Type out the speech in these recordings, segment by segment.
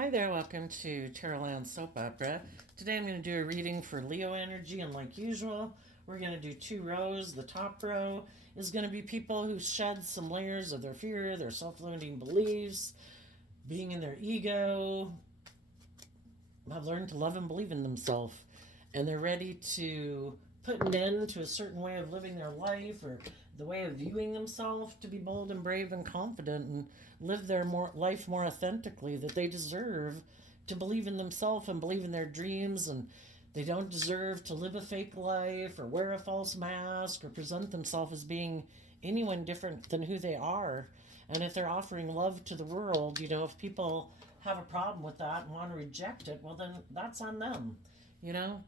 Hi there, welcome to Terraland Soap Opera. Today I'm going to do a reading for Leo energy, and like usual, we're going to do two rows. The top row is going to be people who shed some layers of their fear, their self limiting beliefs, being in their ego, have learned to love and believe in themselves, and they're ready to put an end to a certain way of living their life or the way of viewing themselves to be bold and brave and confident and live their life more authentically, that they deserve to believe in themselves and believe in their dreams, and they don't deserve to live a fake life or wear a false mask or present themselves as being anyone different than who they are. And if they're offering love to the world, if people have a problem with that and want to reject it, well, then that's on them,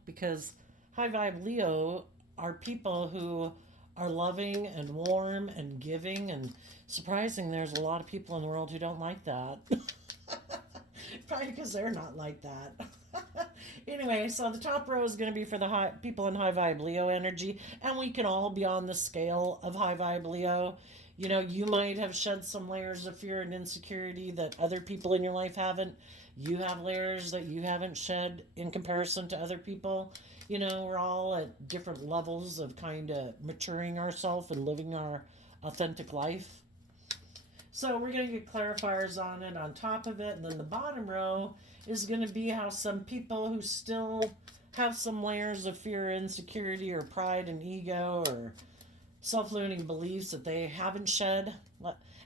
because high vibe Leo are people who are loving and warm and giving, and surprising there's a lot of people in the world who don't like that. Probably because they're not like that. Anyway, so the top row is going to be for the people in high vibe Leo energy, and we can all be on the scale of high vibe Leo. You might have shed some layers of fear and insecurity that other people in your life haven't. You have layers that you haven't shed in comparison to other people. We're all at different levels of kind of maturing ourselves and living our authentic life. So we're going to get clarifiers on it on top of it. And then the bottom row is going to be how some people who still have some layers of fear, insecurity, or pride and ego, or self-limiting beliefs that they haven't shed.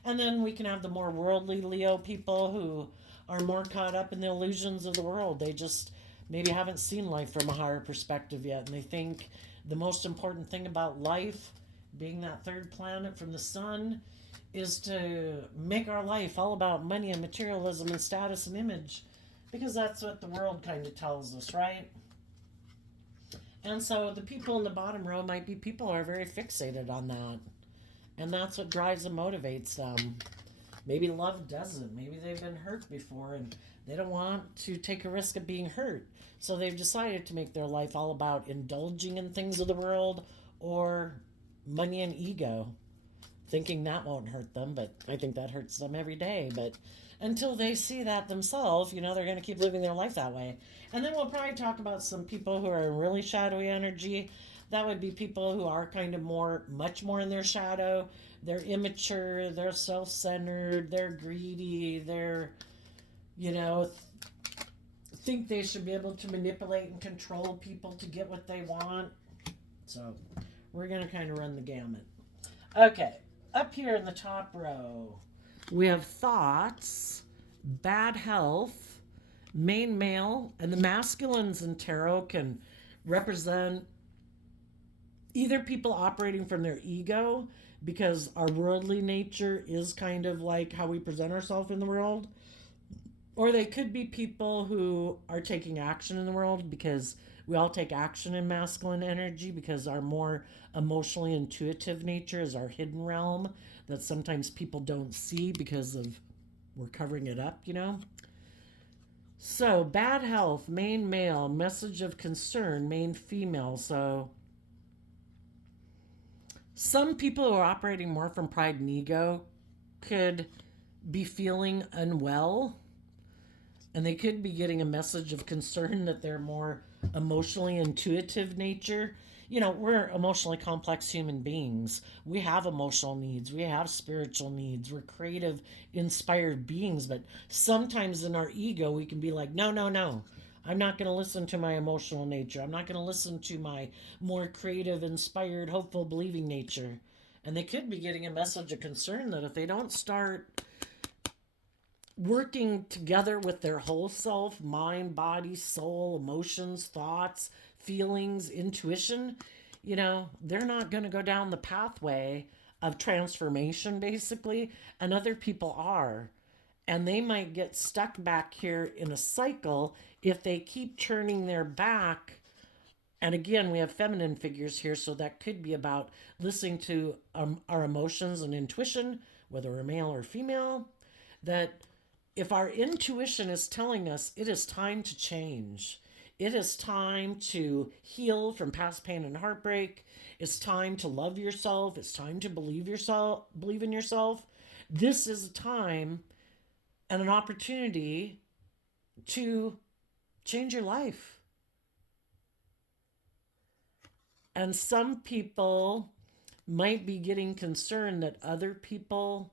And then we can have the more worldly Leo people who are more caught up in the illusions of the world. They just maybe haven't seen life from a higher perspective yet, and they think the most important thing about life, being that third planet from the sun, is to make our life all about money and materialism and status and image, because that's what the world kind of tells us, right? And so the people in the bottom row might be people who are very fixated on that. And that's what drives and motivates them. Maybe love doesn't. Maybe they've been hurt before and they don't want to take a risk of being hurt. So they've decided to make their life all about indulging in things of the world or money and ego, thinking that won't hurt them, but I think that hurts them every day. But until they see that themselves, they're going to keep living their life that way. And then we'll probably talk about some people who are in really shadowy energy. That would be people who are kind of much more in their shadow. They're immature, they're self centered, they're greedy, they're, you know, think they should be able to manipulate and control people to get what they want. So we're going to kind of run the gamut. Okay, up here in the top row, we have thoughts, bad health, main male, and the masculines in tarot can represent either people operating from their ego because our worldly nature is kind of like how we present ourselves in the world, or they could be people who are taking action in the world because we all take action in masculine energy because our more emotionally intuitive nature is our hidden realm that sometimes people don't see because of we're covering it up. So, bad health, main male, message of concern, main female. So, some people who are operating more from pride and ego could be feeling unwell, and they could be getting a message of concern that they're more emotionally intuitive nature. We're emotionally complex human beings. We have emotional needs, we have spiritual needs, we're creative, inspired beings, but sometimes in our ego, we can be like, no, no, no. I'm not going to listen to my emotional nature. I'm not going to listen to my more creative, inspired, hopeful, believing nature. And they could be getting a message of concern that if they don't start working together with their whole self, mind, body, soul, emotions, thoughts, feelings, intuition, they're not going to go down the pathway of transformation, basically, and other people are. And they might get stuck back here in a cycle if they keep turning their back. And again, we have feminine figures here, so that could be about listening to our emotions and intuition, whether we're male or female. That if our intuition is telling us it is time to change, it is time to heal from past pain and heartbreak, it's time to love yourself, it's time to believe in yourself. This is a time and an opportunity to change your life. And some people might be getting concerned that other people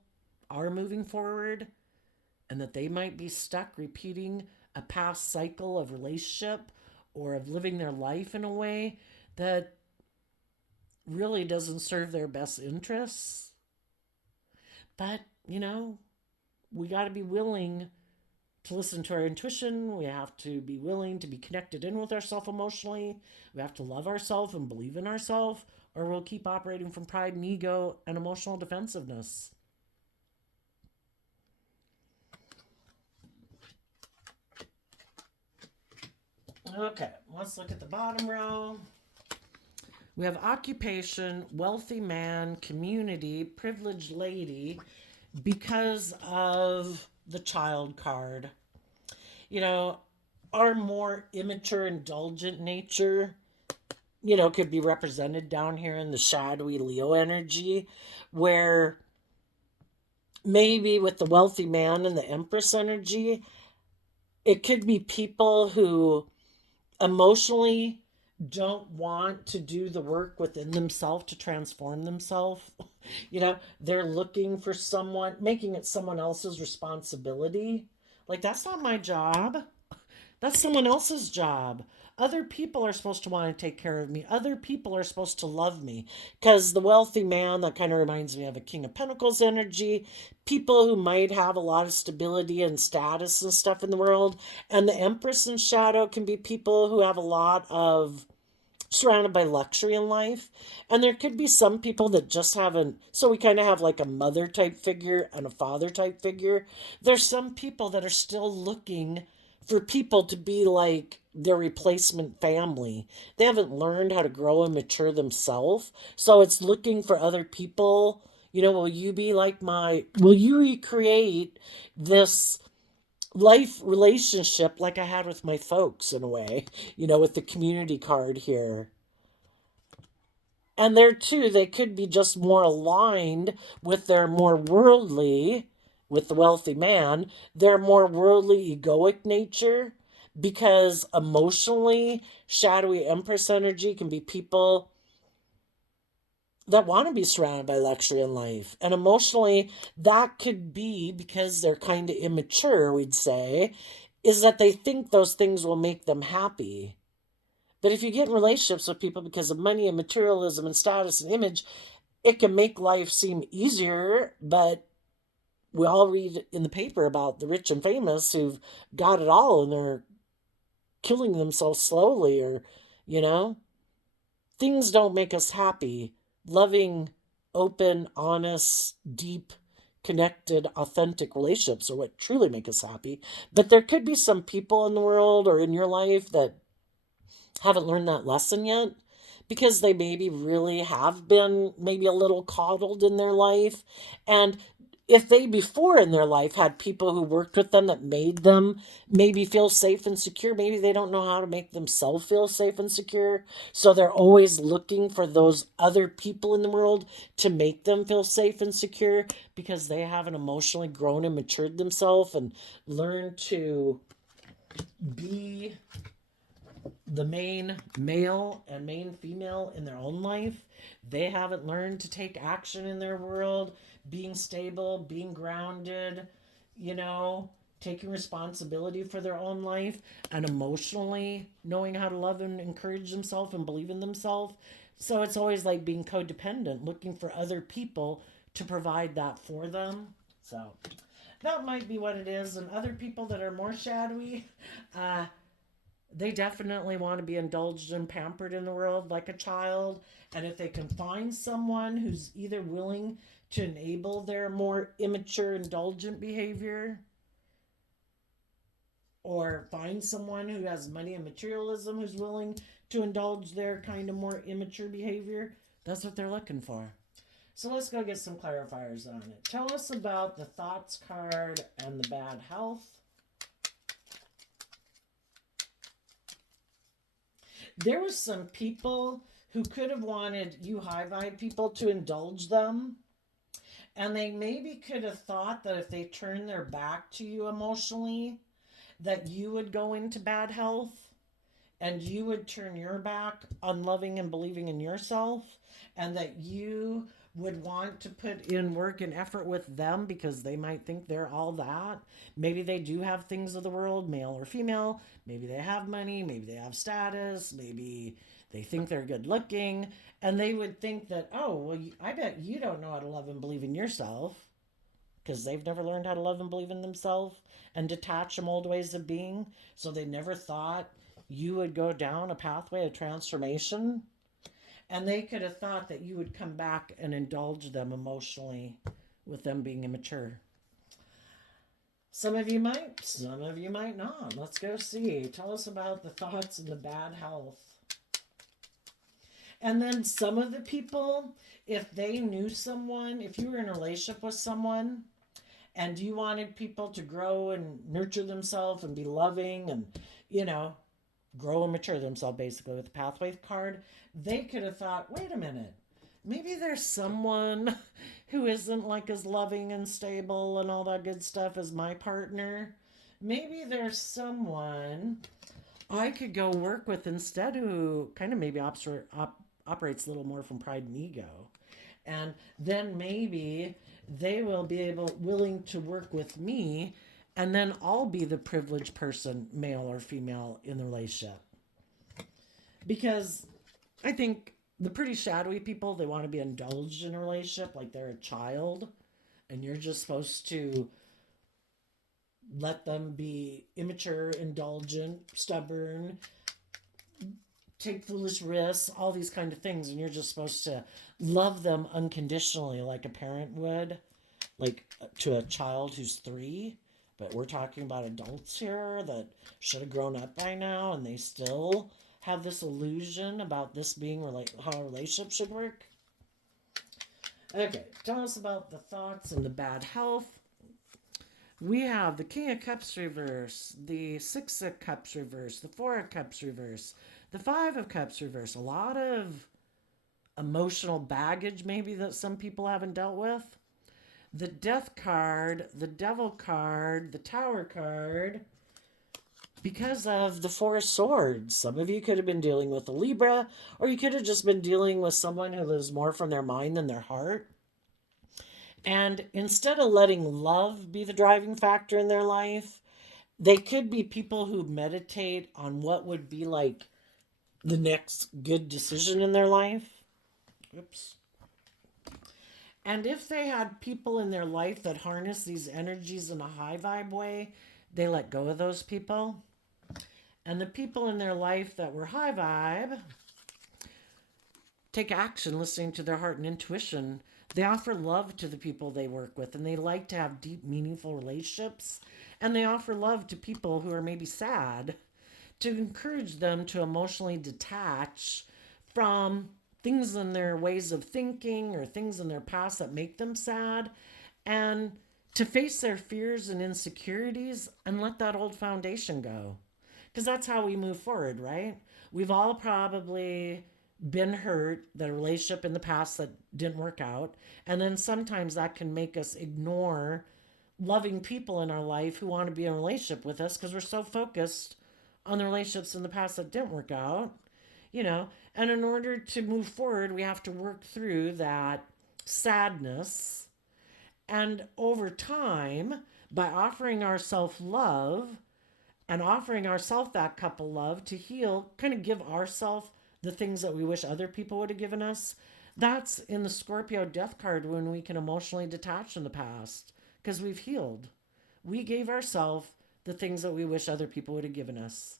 are moving forward and that they might be stuck repeating a past cycle of relationship or of living their life in a way that really doesn't serve their best interests. But, we got to be willing to listen to our intuition. We have to be willing to be connected in with ourselves emotionally. We have to love ourselves and believe in ourselves, or we'll keep operating from pride and ego and emotional defensiveness. Okay, let's look at the bottom row. We have occupation, wealthy man, community, privileged lady, because of the child card. Our more immature, indulgent nature, could be represented down here in the shadowy Leo energy, where maybe with the wealthy man and the Empress energy, it could be people who emotionally don't want to do the work within themselves to transform themselves. They're looking for someone, making it someone else's responsibility. Like, that's not my job. That's someone else's job. Other people are supposed to want to take care of me. Other people are supposed to love me. Because the wealthy man, that kind of reminds me of a King of Pentacles energy. People who might have a lot of stability and status and stuff in the world. And the Empress in shadow can be people who have a lot of surrounded by luxury in life. And there could be some people that just haven't. So we kind of have like a mother type figure and a father type figure. There's some people that are still looking for people to be like their replacement family. They haven't learned how to grow and mature themselves. So it's looking for other people. Will you be like will you recreate this life relationship like I had with my folks in a way, with the community card here? And there too, they could be just more aligned with their more worldly, with the wealthy man, their more worldly egoic nature, because emotionally, shadowy Empress energy can be people that want to be surrounded by luxury in life. And emotionally, that could be because they're kind of immature, we'd say, is that they think those things will make them happy. But if you get in relationships with people because of money and materialism and status and image, it can make life seem easier. But we all read in the paper about the rich and famous who've got it all and they're killing themselves slowly, or, things don't make us happy. Loving, open, honest, deep, connected, authentic relationships are what truly make us happy. But there could be some people in the world or in your life that haven't learned that lesson yet, because they maybe really have been maybe a little coddled in their life. And if they before in their life had people who worked with them that made them maybe feel safe and secure, maybe they don't know how to make themselves feel safe and secure. So they're always looking for those other people in the world to make them feel safe and secure, because they haven't emotionally grown and matured themselves and learned to be the main male and main female in their own life. They haven't learned to take action in their world, being stable, being grounded, taking responsibility for their own life, and emotionally knowing how to love and encourage themselves and believe in themselves. So it's always like being codependent, looking for other people to provide that for them. So that might be what it is. And other people that are more shadowy, they definitely want to be indulged and pampered in the world like a child. And if they can find someone who's either willing to enable their more immature, indulgent behavior, or find someone who has money and materialism who's willing to indulge their kind of more immature behavior, that's what they're looking for. So let's go get some clarifiers on it. Tell us about the thoughts card and the bad health. There were some people who could have wanted you high vibe people to indulge them. And they maybe could have thought that if they turned their back to you emotionally, that you would go into bad health and you would turn your back on loving and believing in yourself, and that you would want to put in work and effort with them because they might think they're all that. Maybe they do have things of the world, male or female. Maybe they have money, maybe they have status, maybe they think they're good looking, and they would think that, oh, well, I bet you don't know how to love and believe in yourself because they've never learned how to love and believe in themselves and detach from old ways of being. So they never thought you would go down a pathway of transformation. And they could have thought that you would come back and indulge them emotionally with them being immature. Some of you might not. Let's go see. Tell us about the thoughts and the bad health. And then some of the people, if they knew someone, if you were in a relationship with someone and you wanted people to grow and nurture themselves and be loving and, grow and mature themselves basically with the pathway card, they could have thought, wait a minute, maybe there's someone who isn't like as loving and stable and all that good stuff as my partner. Maybe there's someone I could go work with instead who kind of maybe operates a little more from pride and ego. And then maybe they will be willing to work with me, and then I'll be the privileged person, male or female, in the relationship. Because I think the pretty shadowy people, they want to be indulged in a relationship like they're a child, and you're just supposed to let them be immature, indulgent, stubborn, take foolish risks, all these kind of things, and you're just supposed to love them unconditionally like a parent would, like to a child who's 3. But we're talking about adults here that should have grown up by now, and they still have this illusion about this being how a relationship should work. Okay, tell us about the thoughts and the bad health. We have the King of Cups reverse, the 6 of Cups reverse, the 4 of Cups reverse, the 5 of Cups reverse. A lot of emotional baggage maybe that some people haven't dealt with. The Death card, the Devil card, the Tower card, because of the 4 of Swords. Some of you could have been dealing with a Libra, or you could have just been dealing with someone who lives more from their mind than their heart. And instead of letting love be the driving factor in their life, they could be people who meditate on what would be like the next good decision in their life. Oops. And if they had people in their life that harness these energies in a high vibe way, they let go of those people. And the people in their life that were high vibe take action listening to their heart and intuition. They offer love to the people they work with, and they like to have deep, meaningful relationships. And they offer love to people who are maybe sad to encourage them to emotionally detach from things in their ways of thinking or things in their past that make them sad, and to face their fears and insecurities and let that old foundation go. Because that's how we move forward, right? We've all probably been hurt, the relationship in the past that didn't work out, and then sometimes that can make us ignore loving people in our life who want to be in a relationship with us because we're so focused on the relationships in the past that didn't work out. And in order to move forward, we have to work through that sadness. And over time, by offering ourselves love and offering ourselves that couple love to heal, kind of give ourselves the things that we wish other people would have given us. That's in the Scorpio Death card when we can emotionally detach from the past because we've healed. We gave ourselves the things that we wish other people would have given us.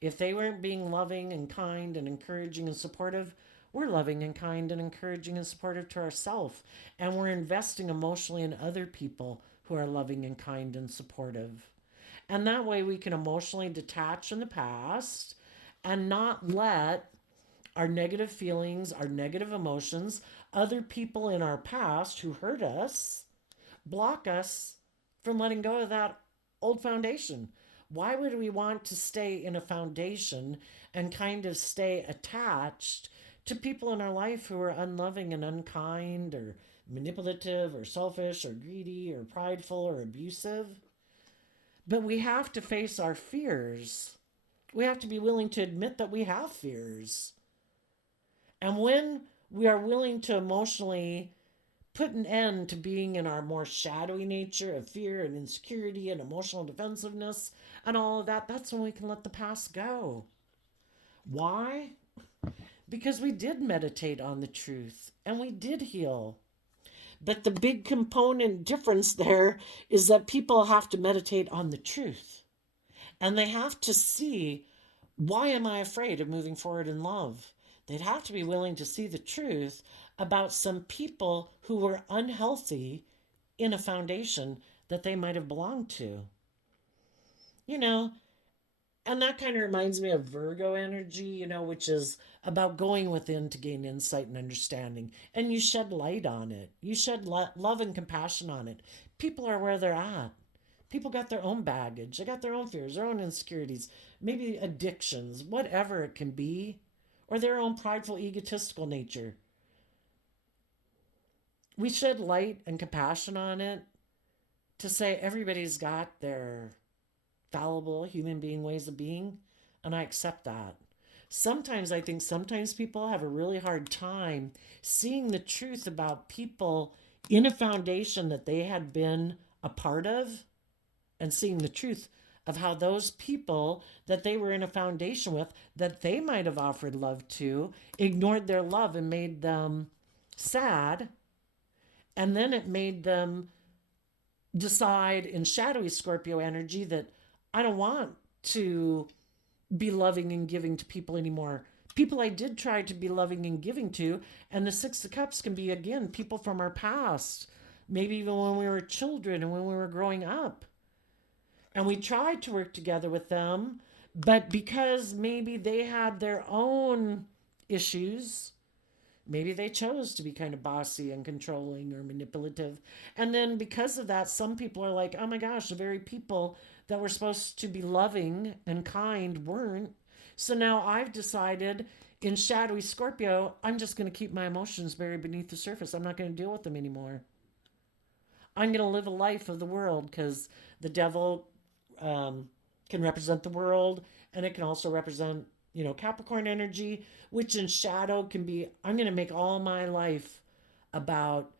If they weren't being loving and kind and encouraging and supportive, we're loving and kind and encouraging and supportive to ourselves. And we're investing emotionally in other people who are loving and kind and supportive. And that way we can emotionally detach from the past and not let our negative feelings, our negative emotions, other people in our past who hurt us, block us from letting go of that old foundation. Why would we want to stay in a foundation and kind of stay attached to people in our life who are unloving and unkind or manipulative or selfish or greedy or prideful or abusive? But we have to face our fears. We have to be willing to admit that we have fears. And when we are willing to emotionally put an end to being in our more shadowy nature of fear and insecurity and emotional defensiveness and all of that, that's when we can let the past go. Why? Because we did meditate on the truth and we did heal. But the big component difference there is that people have to meditate on the truth. And they have to see, why am I afraid of moving forward in love? They'd have to be willing to see the truth about some people who were unhealthy in a foundation that they might have belonged to. You know, and that kind of reminds me of Virgo energy, which is about going within to gain insight and understanding. And you shed light on it. You shed love and compassion on it. People are where they're at. People got their own baggage. They got their own fears, their own insecurities, maybe addictions, whatever it can be, or their own prideful, egotistical nature. We shed light and compassion on it to say everybody's got their fallible human being ways of being, and I accept that. I think sometimes people have a really hard time seeing the truth about people in a foundation that they had been a part of, and seeing the truth of how those people that they were in a foundation with, that they might have offered love to, ignored their love and made them sad. And then it made them decide in shadowy Scorpio energy that I don't want to be loving and giving to people anymore. People I did try to be loving and giving to. And the Six of Cups can be, again, people from our past, maybe even when we were children and when we were growing up. And we tried to work together with them, but because maybe they had their own issues, maybe they chose to be kind of bossy and controlling or manipulative. And then because of that, some people are like, oh my gosh, the very people that were supposed to be loving and kind weren't. So now I've decided in shadowy Scorpio, I'm just going to keep my emotions buried beneath the surface. I'm not going to deal with them anymore. I'm going to live a life of the world, because the devil can represent the world, and it can also represent, Capricorn energy, which in shadow can be, I'm going to make all my life about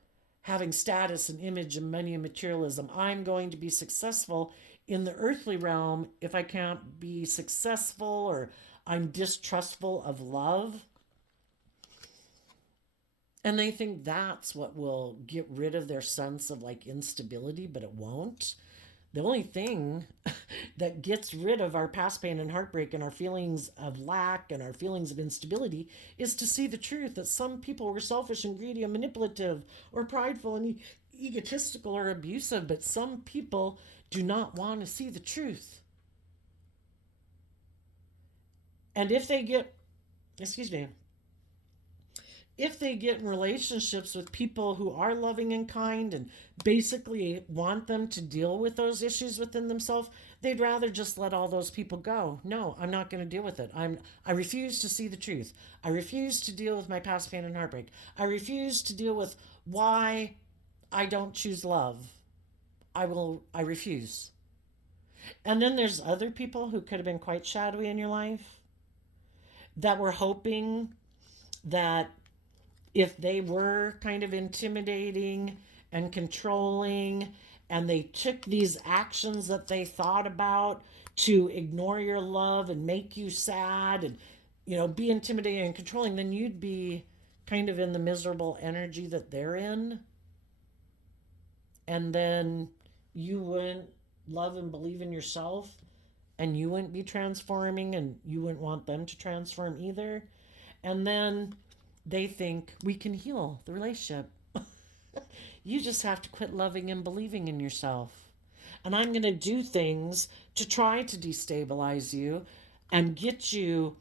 having status and image and money and materialism. I'm going to be successful in the earthly realm if I can't be successful, or I'm distrustful of love. And they think that's what will get rid of their sense of like instability, but it won't. The only thing that gets rid of our past pain and heartbreak and our feelings of lack and our feelings of instability is to see the truth that some people were selfish and greedy and manipulative or prideful and egotistical or abusive, but some people do not want to see the truth. And if they get in relationships with people who are loving and kind and basically want them to deal with those issues within themselves, they'd rather just let all those people go. No, I'm not going to deal with it. I refuse to see the truth. I refuse to deal with my past pain and heartbreak. I refuse to deal with why I don't choose love. I refuse. And then there's other people who could have been quite shadowy in your life that were hoping that if they were kind of intimidating and controlling, and they took these actions that they thought about to ignore your love and make you sad and, be intimidating and controlling, then you'd be kind of in the miserable energy that they're in. And then you wouldn't love and believe in yourself, and you wouldn't be transforming, and you wouldn't want them to transform either. And then they think we can heal the relationship. You just have to quit loving and believing in yourself. And I'm going to do things to try to destabilize you and get you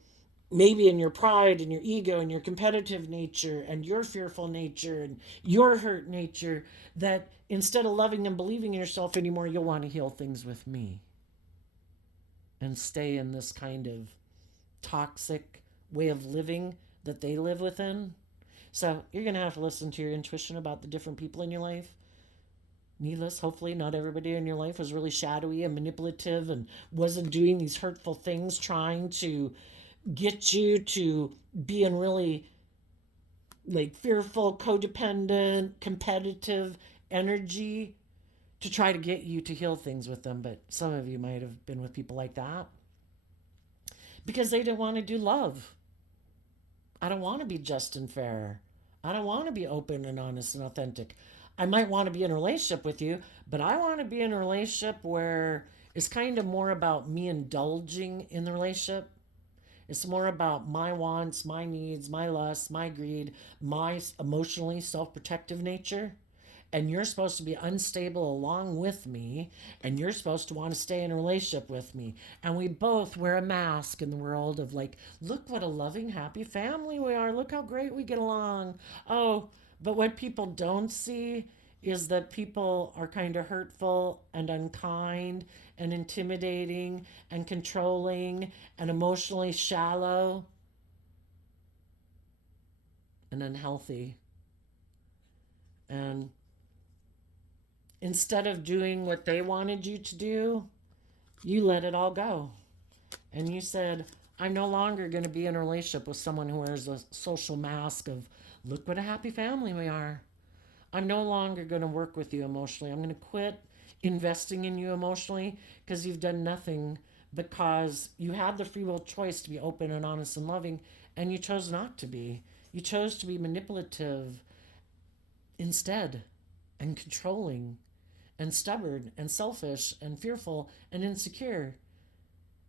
maybe in your pride and your ego and your competitive nature and your fearful nature and your hurt nature, that instead of loving and believing in yourself anymore, you'll want to heal things with me and stay in this kind of toxic way of living that they live within. So you're going to have to listen to your intuition about the different people in your life. Needless, hopefully, not everybody in your life was really shadowy and manipulative and wasn't doing these hurtful things, trying to get you to be in really like fearful, codependent, competitive energy to try to get you to heal things with them. But some of you might have been with people like that because they didn't want to do love. I don't want to be just and fair. I don't want to be open and honest and authentic. I might want to be in a relationship with you, but I want to be in a relationship where it's kind of more about me indulging in the relationship. It's more about my wants, my needs, my lusts, my greed, my emotionally self protective nature. And you're supposed to be unstable along with me, and you're supposed to want to stay in a relationship with me. And we both wear a mask in the world of like, look what a loving, happy family we are. Look how great we get along. Oh, but what people don't see is that people are kind of hurtful and unkind and intimidating and controlling and emotionally shallow and unhealthy. And instead of doing what they wanted you to do, you let it all go. And you said, I'm no longer going to be in a relationship with someone who wears a social mask of, look what a happy family we are. I'm no longer going to work with you emotionally. I'm going to quit investing in you emotionally because you've done nothing because you had the free will choice to be open and honest and loving, and you chose not to be. You chose to be manipulative instead and controlling and stubborn and selfish and fearful and insecure.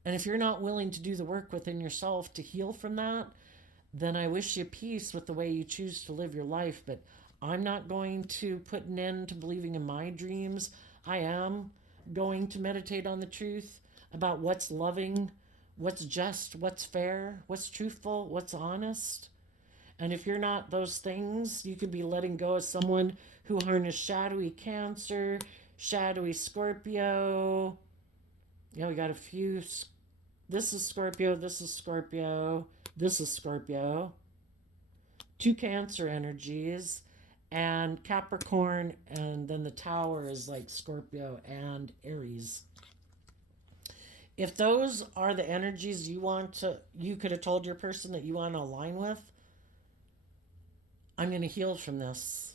And if you're not willing to do the work within yourself to heal from that, then I wish you peace with the way you choose to live your life. But I'm not going to put an end to believing in my dreams. I am going to meditate on the truth about what's loving, what's just, what's fair, what's truthful, what's honest. And if you're not those things, you could be letting go of someone who harnessed shadowy Cancer, shadowy Scorpio. Yeah, we got a few. This is Scorpio, this is Scorpio, this is Scorpio. Two Cancer energies, and Capricorn, and then the Tower is like Scorpio and Aries. If those are the energies you could have told your person that you want to align with, I'm going to heal from this.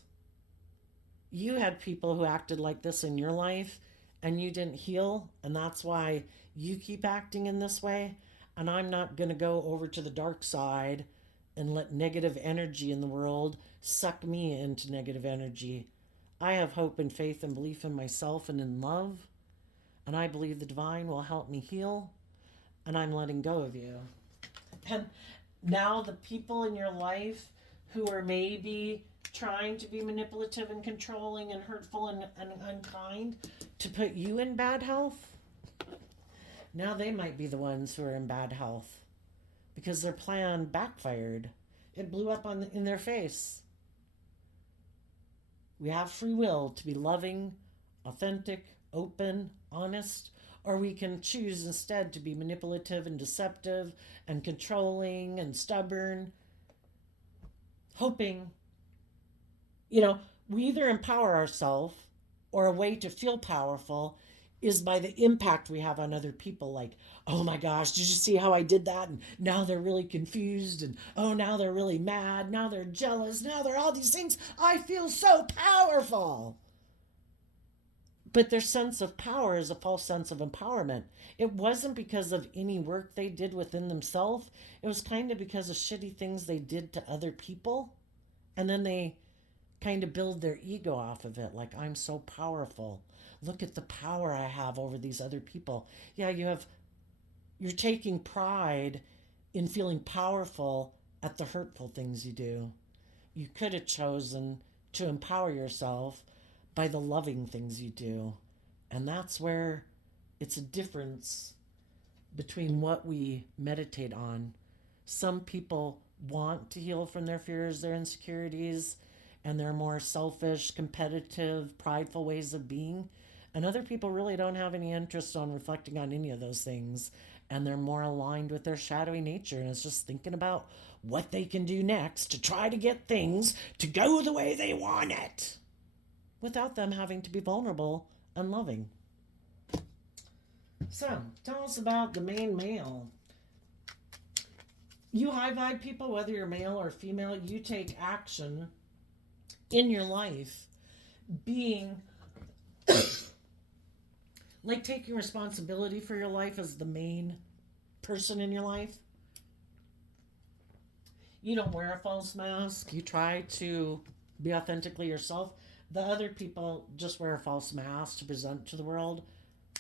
You had people who acted like this in your life and you didn't heal, and that's why you keep acting in this way. And I'm not going to go over to the dark side and let negative energy in the world suck me into negative energy. I have hope and faith and belief in myself and in love, and I believe the divine will help me heal, and I'm letting go of you. And now the people in your life who are maybe trying to be manipulative and controlling and hurtful and unkind to put you in bad health, now they might be the ones who are in bad health because their plan backfired. It blew up in their face. We have free will to be loving, authentic, open, honest, or we can choose instead to be manipulative and deceptive and controlling and stubborn, hoping, we either empower ourselves, or a way to feel powerful is by the impact we have on other people. Like, oh my gosh, did you see how I did that? And now they're really confused. And oh, now they're really mad. Now they're jealous. Now they're all these things. I feel so powerful. But their sense of power is a false sense of empowerment. It wasn't because of any work they did within themselves. It was kind of because of shitty things they did to other people. And then they kind of build their ego off of it. Like, I'm so powerful. Look at the power I have over these other people. Yeah, you're taking pride in feeling powerful at the hurtful things you do. You could have chosen to empower yourself by the loving things you do. And that's where it's a difference between what we meditate on. Some people want to heal from their fears, their insecurities, and their more selfish, competitive, prideful ways of being. And other people really don't have any interest on reflecting on any of those things. And they're more aligned with their shadowy nature. And it's just thinking about what they can do next to try to get things to go the way they want it. without them having to be vulnerable and loving. So, tell us about the main male. You high vibe people, whether you're male or female, you take action in your life being like taking responsibility for your life as the main person in your life. You don't wear a false mask. You try to be authentically yourself. The other people just wear a false mask to present to the world.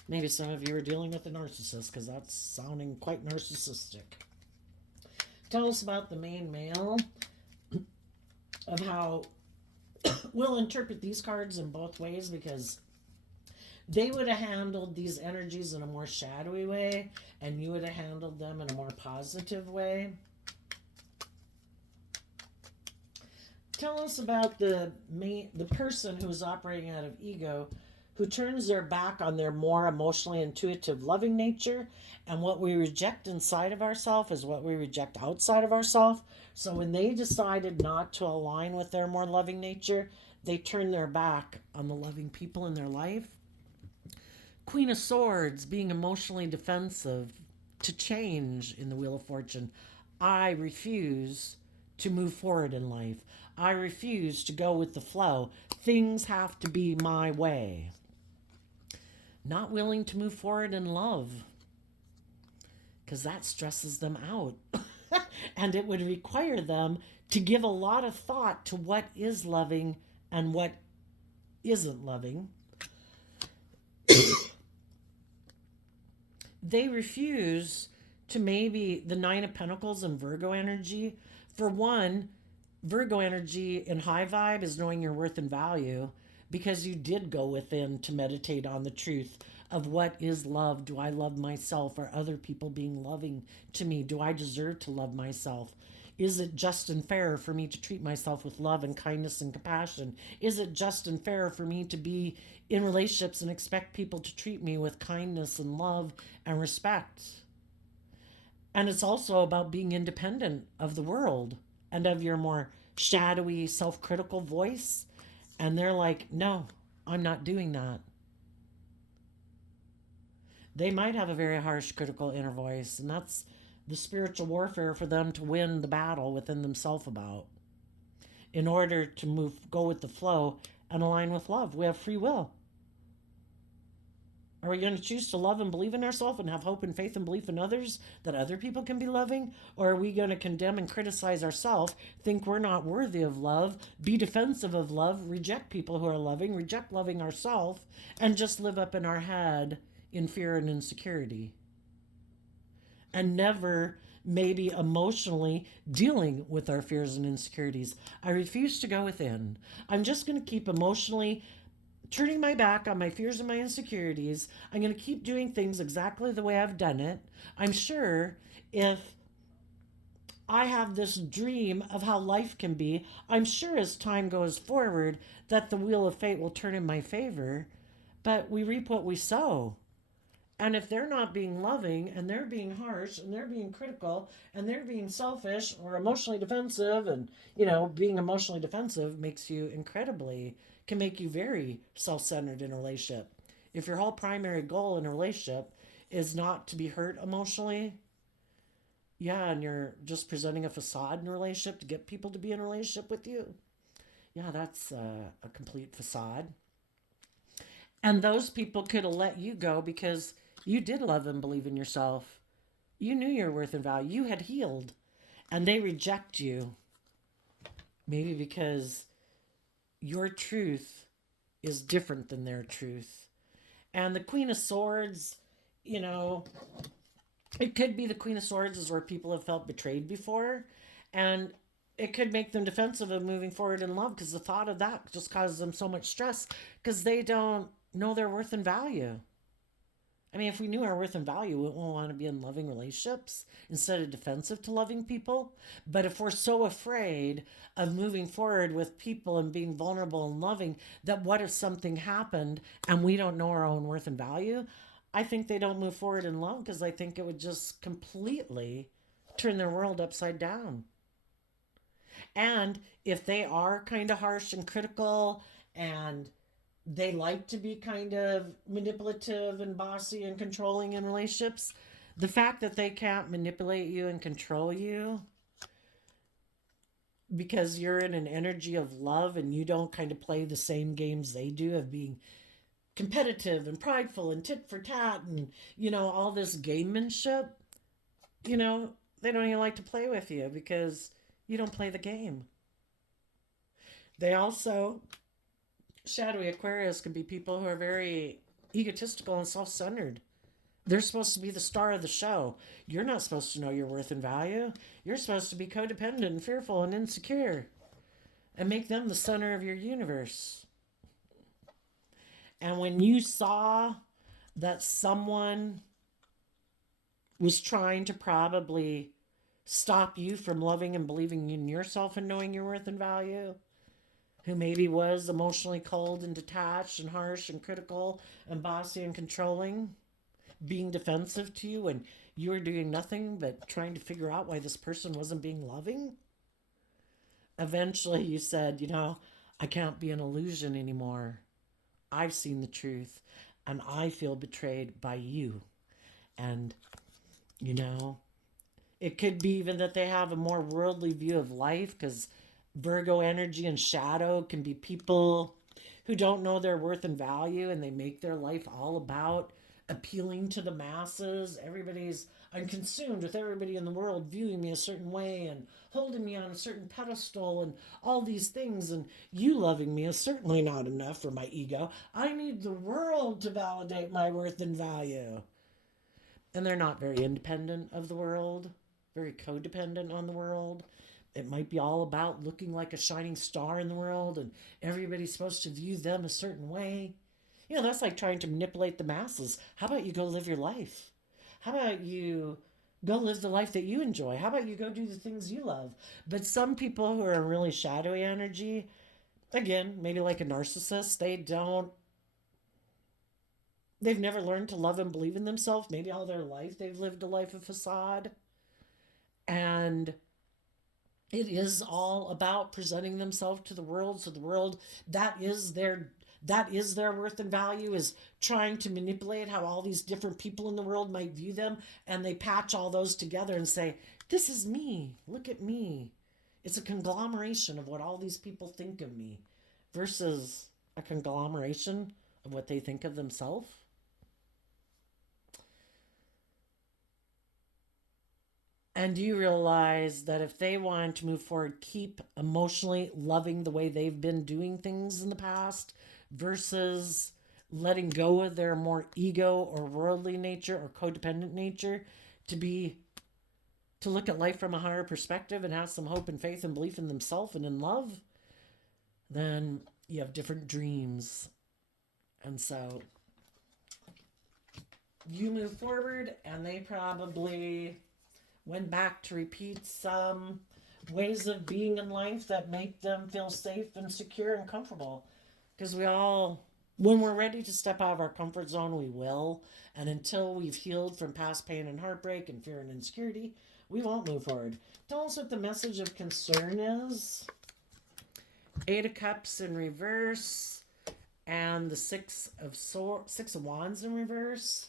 Maybe some of you are dealing with a narcissist because that's sounding quite narcissistic. Tell us about the main male, of how we'll interpret these cards in both ways, because they would have handled these energies in a more shadowy way and you would have handled them in a more positive way. Tell us about the person who is operating out of ego, who turns their back on their more emotionally intuitive, loving nature, and what we reject inside of ourselves is what we reject outside of ourselves. So when they decided not to align with their more loving nature, they turned their back on the loving people in their life. Queen of Swords, being emotionally defensive to change in the Wheel of Fortune. I refuse to move forward in life. I refuse to go with the flow. Things have to be my way. Not willing to move forward in love, because that stresses them out. And it would require them to give a lot of thought to what is loving and what isn't loving. They refuse to, maybe the Nine of Pentacles and Virgo energy. For one, Virgo energy in high vibe is knowing your worth and value, because you did go within to meditate on the truth of what is love. Do I love myself? Are other people being loving to me? Do I deserve to love myself? Is it just and fair for me to treat myself with love and kindness and compassion? Is it just and fair for me to be in relationships and expect people to treat me with kindness and love and respect? And it's also about being independent of the world and of your more shadowy, self-critical voice. And they're like, no, I'm not doing that. They might have a very harsh, critical inner voice, and that's the spiritual warfare for them to win the battle within themselves about. In order to go with the flow and align with love, we have free will. Are we going to choose to love and believe in ourselves and have hope and faith and belief in others that other people can be loving? Or are we going to condemn and criticize ourselves, think we're not worthy of love, be defensive of love, reject people who are loving, reject loving ourselves, and just live up in our head in fear and insecurity? And never maybe emotionally dealing with our fears and insecurities. I refuse to go within. I'm just going to keep emotionally turning my back on my fears and my insecurities. I'm going to keep doing things exactly the way I've done it. I'm sure if I have this dream of how life can be, I'm sure as time goes forward that the wheel of fate will turn in my favor. But we reap what we sow. And if they're not being loving and they're being harsh and they're being critical and they're being selfish or emotionally defensive, and, being emotionally defensive can make you very self-centered in a relationship. If your whole primary goal in a relationship is not to be hurt emotionally, and you're just presenting a facade in a relationship to get people to be in a relationship with you, that's a complete facade. And those people could have let you go because you did love and believe in yourself. You knew your worth and value. You had healed. And they reject you. Maybe because your truth is different than their truth. And the Queen of Swords, it could be the Queen of Swords is where people have felt betrayed before. And it could make them defensive of moving forward in love, because the thought of that just causes them so much stress because they don't know their worth and value. I mean, if we knew our worth and value, we wouldn't want to be in loving relationships instead of defensive to loving people. But if we're so afraid of moving forward with people and being vulnerable and loving, that what if something happened and we don't know our own worth and value? I think they don't move forward in love because I think it would just completely turn their world upside down. And if they are kind of harsh and critical and they like to be kind of manipulative and bossy and controlling in relationships. The fact that they can't manipulate you and control you because you're in an energy of love and you don't kind of play the same games they do of being competitive and prideful and tit for tat and, all this gamemanship, you know, they don't even like to play with you because you don't play the game. They also, shadowy Aquarius can be people who are very egotistical and self centered. They're supposed to be the star of the show. You're not supposed to know your worth and value. You're supposed to be codependent and fearful and insecure and make them the center of your universe. And when you saw that someone was trying to probably stop you from loving and believing in yourself and knowing your worth and value, who maybe was emotionally cold and detached and harsh and critical and bossy and controlling, being defensive to you, and you were doing nothing but trying to figure out why this person wasn't being loving, eventually you said, I can't be an illusion anymore. I've seen the truth and I feel betrayed by you. And, it could be even that they have a more worldly view of life, because Virgo energy and shadow can be people who don't know their worth and value, and they make their life all about appealing to the masses. I'm consumed with everybody in the world viewing me a certain way and holding me on a certain pedestal and all these things. And you loving me is certainly not enough for my ego. I need the world to validate my worth and value. And they're not very independent of the world, very codependent on the world. It might be all about looking like a shining star in the world, and everybody's supposed to view them a certain way. That's like trying to manipulate the masses. How about you go live your life? How about you go live the life that you enjoy? How about you go do the things you love? But some people who are in really shadowy energy, again, maybe like a narcissist, they've never learned to love and believe in themselves. Maybe all their life they've lived a life of facade. And it is all about presenting themselves to the world. So the world, that is their worth and value, is trying to manipulate how all these different people in the world might view them. And they patch all those together and say, this is me. Look at me. It's a conglomeration of what all these people think of me versus a conglomeration of what they think of themselves. And do you realize that if they want to move forward, keep emotionally loving the way they've been doing things in the past versus letting go of their more ego or worldly nature or codependent nature, to look at life from a higher perspective and have some hope and faith and belief in themselves and in love, then you have different dreams. And so you move forward, and they probably went back to repeat some ways of being in life that make them feel safe and secure and comfortable. Because when we're ready to step out of our comfort zone, we will. And until we've healed from past pain and heartbreak and fear and insecurity, we won't move forward. Tell us what the message of concern is. 8 of Cups in reverse and the Six of Wands in reverse.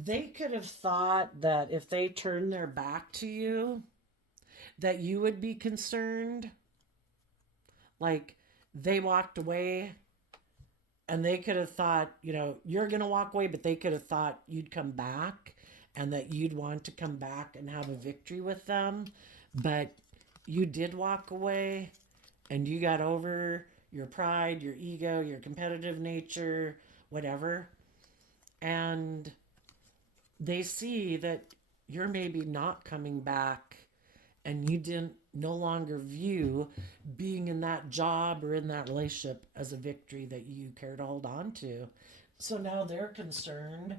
They could have thought that if they turned their back to you, that you would be concerned. Like, they walked away, and they could have thought, you're going to walk away, but they could have thought you'd come back and that you'd want to come back and have a victory with them. But you did walk away, and you got over your pride, your ego, your competitive nature, whatever. And they see that you're maybe not coming back, and you didn't no longer view being in that job or in that relationship as a victory that you care to hold on to. So now they're concerned.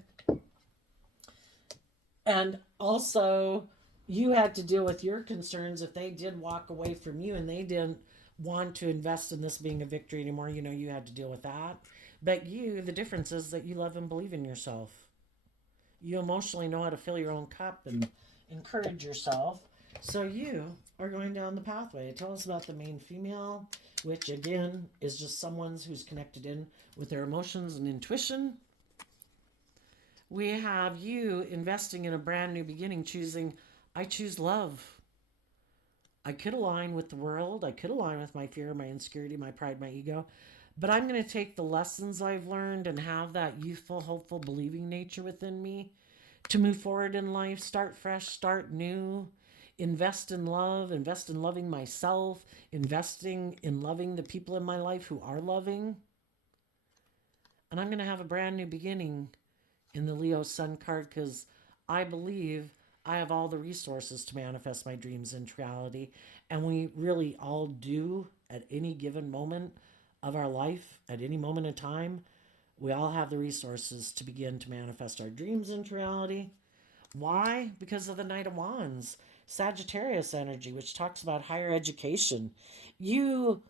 And also, you had to deal with your concerns if they did walk away from you and they didn't want to invest in this being a victory anymore. You had to deal with that. But the difference is that you love and believe in yourself. You emotionally know how to fill your own cup and encourage yourself. So you are going down the pathway. Tell us about the main female, which again is just someone who's connected in with their emotions and intuition. We have you investing in a brand new beginning, choosing, I choose love. I could align with the world. I could align with my fear, my insecurity, my pride, my ego. But I'm going to take the lessons I've learned and have that youthful, hopeful, believing nature within me to move forward in life, start fresh, start new, invest in love, invest in loving myself, investing in loving the people in my life who are loving. And I'm going to have a brand new beginning in the Leo Sun card because I believe I have all the resources to manifest my dreams into reality. And we really all do at any given moment of our life, at any moment in time. We all have the resources to begin to manifest our dreams into reality. Why? Because of the Knight of Wands, Sagittarius energy, which talks about higher education. You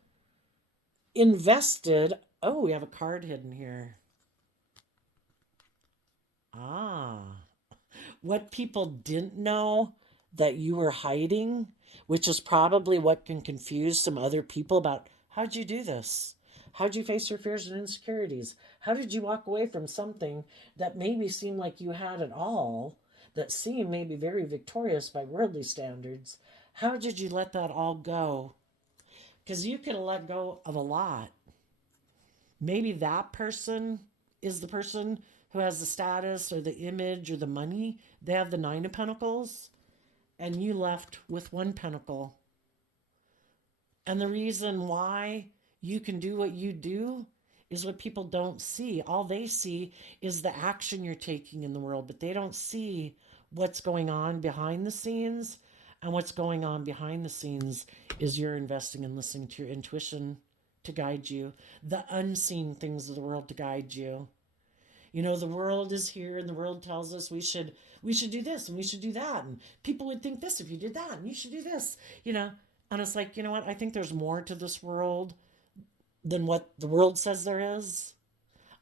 invested. Oh, we have a card hidden here. Ah, what people didn't know that you were hiding, which is probably what can confuse some other people about how'd you do this? How'd you face your fears and insecurities? How did you walk away from something that maybe seemed like you had it all, that seemed maybe very victorious by worldly standards? How did you let that all go? Because you could have let go of a lot. Maybe that person is the person who has the status or the image or the money. They have the Nine of Pentacles, and you left with one pentacle. And the reason why you can do what you do is what people don't see. All they see is the action you're taking in the world, but they don't see what's going on behind the scenes. And what's going on behind the scenes is you're investing in listening to your intuition to guide you, the unseen things of the world to guide you. You know, the world is here and the world tells us we should do this and we should do that, and people would think this if you did that, and you should do this, you know. And it's like, you know what? I think there's more to this world than what the world says there is.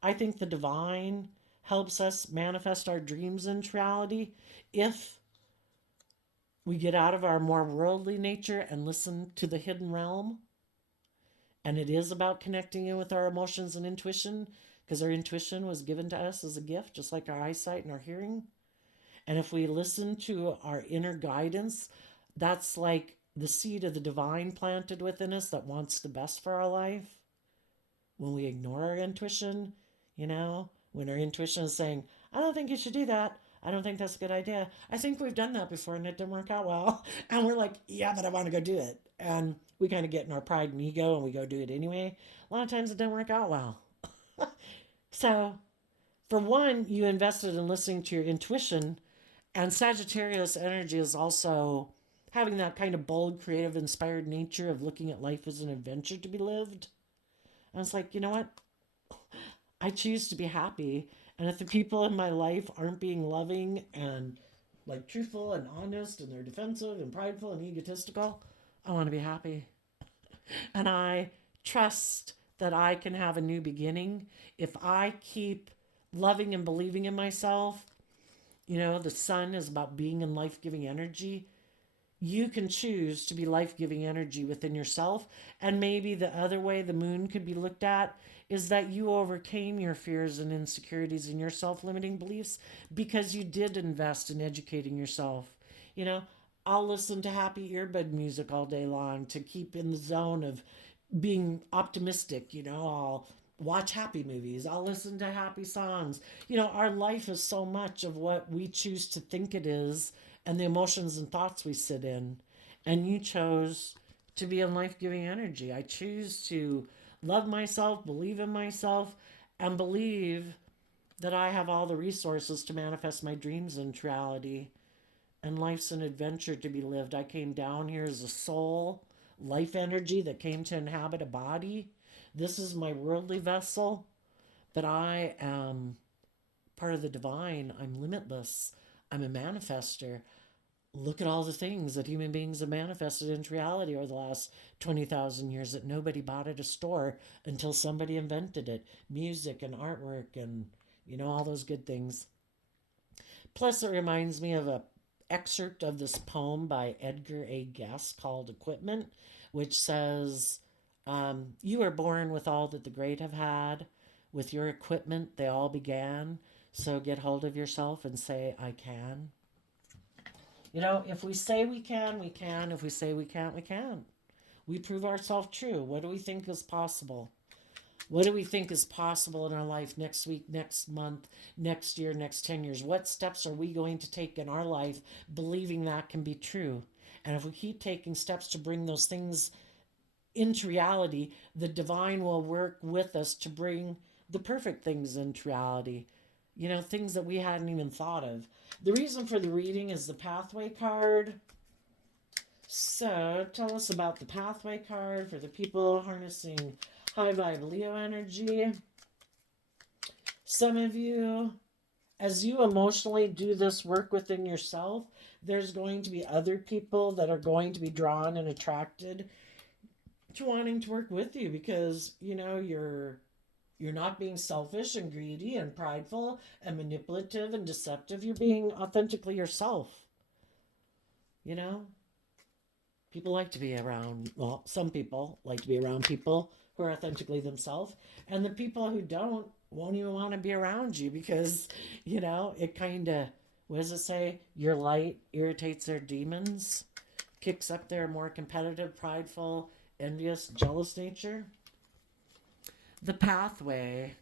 I think the divine helps us manifest our dreams into reality if we get out of our more worldly nature and listen to the hidden realm. And it is about connecting in with our emotions and intuition, because our intuition was given to us as a gift, just like our eyesight and our hearing. And if we listen to our inner guidance, that's like the seed of the divine planted within us that wants the best for our life. When we ignore our intuition, you know, when our intuition is saying, I don't think you should do that. I don't think that's a good idea. I think we've done that before and it didn't work out well. And we're like, yeah, but I want to go do it. And we kind of get in our pride and ego and we go do it anyway. A lot of times it didn't work out well. So, for one, you invested in listening to your intuition, and Sagittarius energy is also having that kind of bold, creative, inspired nature of looking at life as an adventure to be lived. And it's like, you know what? I choose to be happy. And if the people in my life aren't being loving and like truthful and honest and they're defensive and prideful and egotistical, I want to be happy. And I trust that I can have a new beginning if I keep loving and believing in myself. You know, the sun is about being in life giving energy. You can choose to be life giving energy within yourself. And maybe the other way the moon could be looked at is that you overcame your fears and insecurities and your self limiting beliefs because you did invest in educating yourself. You know, I'll listen to happy earbud music all day long to keep in the zone of being optimistic. You know, I'll watch happy movies, I'll listen to happy songs. You know, our life is so much of what we choose to think it is and the emotions and thoughts we sit in. And you chose to be in life giving energy. I choose to love myself, believe in myself, and believe that I have all the resources to manifest my dreams into reality. And life's an adventure to be lived. I came down here as a soul, life energy that came to inhabit a body. This is my worldly vessel, but I am part of the divine. I'm limitless. I'm a manifester. Look at all the things that human beings have manifested into reality over the last 20,000 years that nobody bought at a store until somebody invented it. Music and artwork and, you know, all those good things. Plus, it reminds me of excerpt of this poem by Edgar A. Guest called Equipment, which says, you are born with all that the great have had. With your equipment, they all began. So get hold of yourself and say, I can. You know, if we say we can, we can. If we say we can't, we can't. We prove ourselves true. What do we think is possible? What do we think is possible in our life next week, next month, next year, next 10 years? What steps are we going to take in our life believing that can be true? And if we keep taking steps to bring those things into reality, the divine will work with us to bring the perfect things into reality. You know, things that we hadn't even thought of. The reason for the reading is the pathway card. So tell us about the pathway card for the people harnessing high vibe Leo energy. Some of you, as you emotionally do this work within yourself, there's going to be other people that are going to be drawn and attracted to wanting to work with you because, you know, you're not being selfish and greedy and prideful and manipulative and deceptive. You're being authentically yourself. You know? People like to be around, well, some people like to be around people who are authentically themselves. And the people who don't won't even want to be around you because, you know, it kind of, what does it say? Your light irritates their demons, kicks up their more competitive, prideful, envious, jealous nature. The pathway,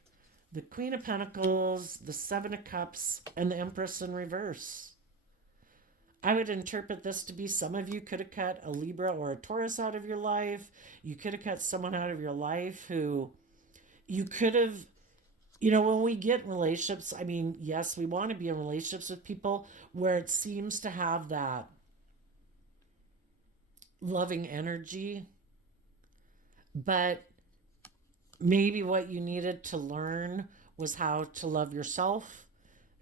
the Queen of Pentacles, the Seven of Cups, and the Empress in reverse. I would interpret this to be some of you could have cut a Libra or a Taurus out of your life. You could have cut someone out of your life who you could have, you know, when we get in relationships, I mean, yes, we want to be in relationships with people where it seems to have that loving energy, but maybe what you needed to learn was how to love yourself.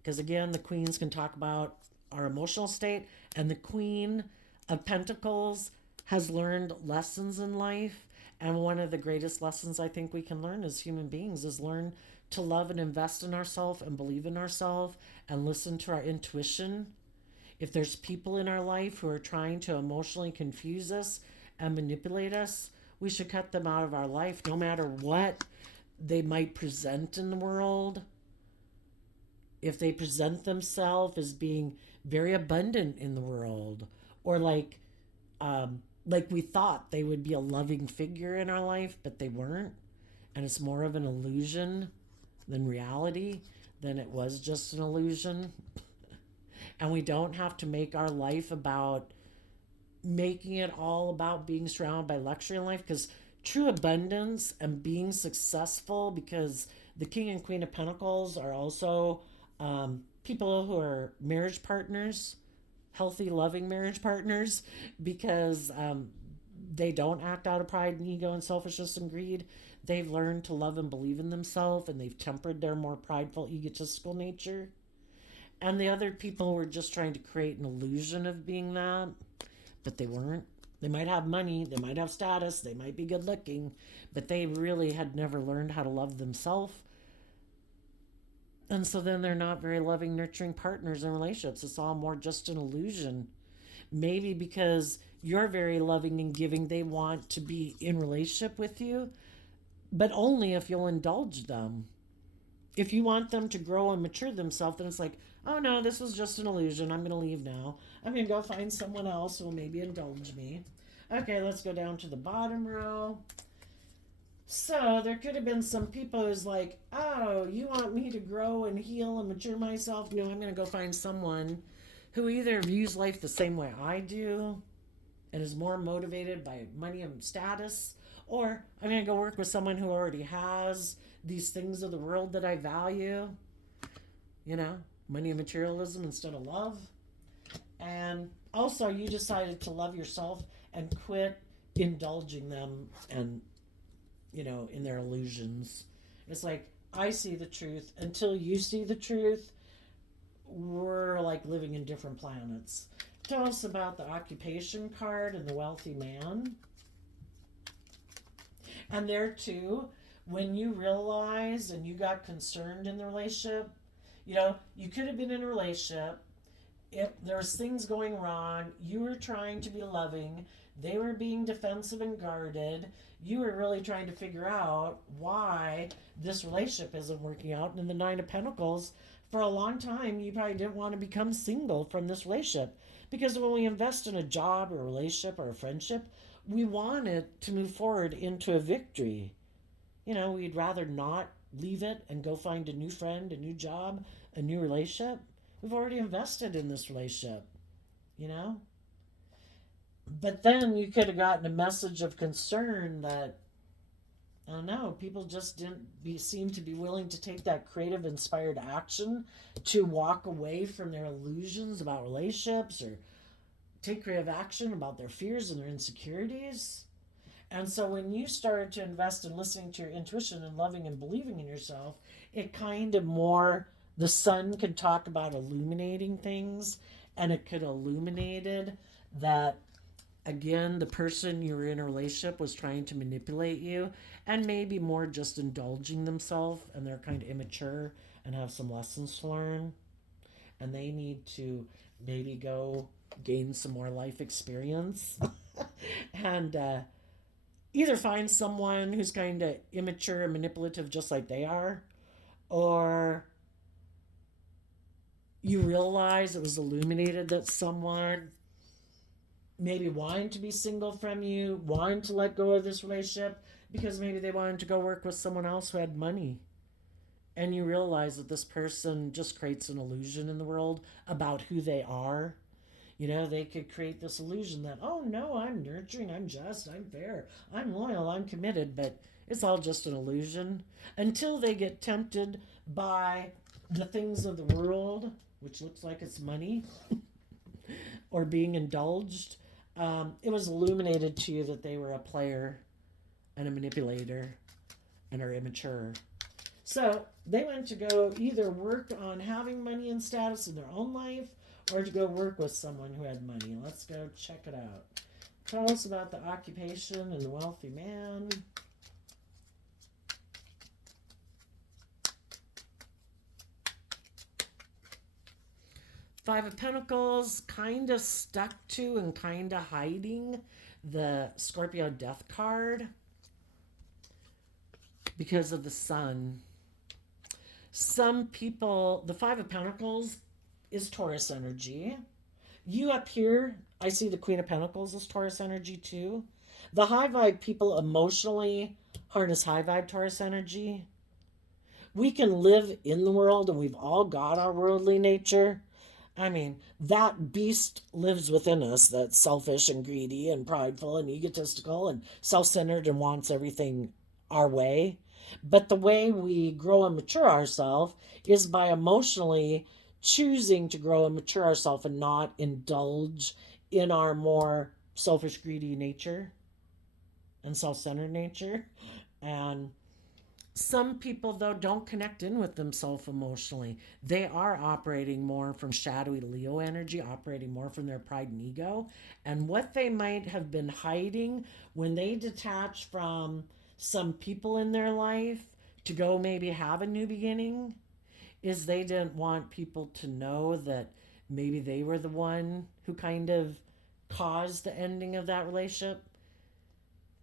Because again, the queens can talk about our emotional state, and the Queen of Pentacles has learned lessons in life. And one of the greatest lessons I think we can learn as human beings is learn to love and invest in ourselves and believe in ourselves and listen to our intuition. If there's people in our life who are trying to emotionally confuse us and manipulate us, we should cut them out of our life no matter what they might present in the world. If they present themselves as being very abundant in the world, or like we thought they would be a loving figure in our life, but they weren't, and it's more of an illusion than reality, then it was just an illusion. And we don't have to make our life about making it all about being surrounded by luxury in life, because true abundance and being successful, because the King and Queen of Pentacles are also people who are marriage partners, healthy, loving marriage partners, because they don't act out of pride and ego and selfishness and greed. They've learned to love and believe in themselves, and they've tempered their more prideful, egotistical nature. And the other people were just trying to create an illusion of being that, but they weren't. They might have money, they might have status, they might be good looking, but they really had never learned how to love themselves. And so then they're not very loving, nurturing partners in relationships. It's all more just an illusion. Maybe because you're very loving and giving, they want to be in relationship with you, but only if you'll indulge them. If you want them to grow and mature themselves, then it's like, oh no, this was just an illusion. I'm going to leave now. I'm going to go find someone else who will maybe indulge me. Okay, let's go down to the bottom row. So there could have been some people who's like, oh, you want me to grow and heal and mature myself? No, I'm going to go find someone who either views life the same way I do and is more motivated by money and status, or I'm going to go work with someone who already has these things of the world that I value, you know, money and materialism instead of love. And also you decided to love yourself and quit indulging them and, you know, in their illusions. It's like, I see the truth. Until you see the truth, we're like living in different planets. Tell us about the occupation card and the wealthy man. And there too, when you realized and you got concerned in the relationship, you know, you could have been in a relationship, if there was things going wrong, you were trying to be loving, they were being defensive and guarded, you were really trying to figure out why this relationship isn't working out. And in the Nine of Pentacles, for a long time, you probably didn't want to become single from this relationship. Because when we invest in a job or a relationship or a friendship, we want it to move forward into a victory. You know, we'd rather not leave it and go find a new friend, a new job, a new relationship. We've already invested in this relationship, you know? But then you could have gotten a message of concern that, I don't know, people just seem to be willing to take that creative, inspired action to walk away from their illusions about relationships or take creative action about their fears and their insecurities. And so when you start to invest in listening to your intuition and loving and believing in yourself, it kind of more, the sun could talk about illuminating things, and it could illuminated that, again, the person you were in a relationship was trying to manipulate you and maybe more just indulging themselves, and they're kind of immature and have some lessons to learn, and they need to maybe go gain some more life experience and either find someone who's kind of immature and manipulative just like they are, or you realize it was illuminated that someone maybe wanting to be single from you, wanting to let go of this relationship because maybe they wanted to go work with someone else who had money. And you realize that this person just creates an illusion in the world about who they are. You know, they could create this illusion that, oh no, I'm nurturing, I'm just, I'm fair, I'm loyal, I'm committed, but it's all just an illusion until they get tempted by the things of the world, which looks like it's money or being indulged. It was illuminated to you that they were a player and a manipulator and are immature. So they went to go either work on having money and status in their own life or to go work with someone who had money. Let's go check it out. Tell us about the occupation and the wealthy man. Five of Pentacles, kind of stuck to and kind of hiding the Scorpio death card because of the sun. Some people, the Five of Pentacles is Taurus energy. You up here, I see the Queen of Pentacles is Taurus energy too. The high vibe people emotionally harness high vibe Taurus energy. We can live in the world and we've all got our worldly nature. I mean, that beast lives within us that's selfish and greedy and prideful and egotistical and self centered and wants everything our way. But the way we grow and mature ourselves is by emotionally choosing to grow and mature ourselves and not indulge in our more selfish, greedy nature and self centered nature. And some people, though, don't connect in with themselves emotionally. They are operating more from shadowy Leo energy, operating more from their pride and ego. And what they might have been hiding when they detach from some people in their life to go maybe have a new beginning is they didn't want people to know that maybe they were the one who kind of caused the ending of that relationship,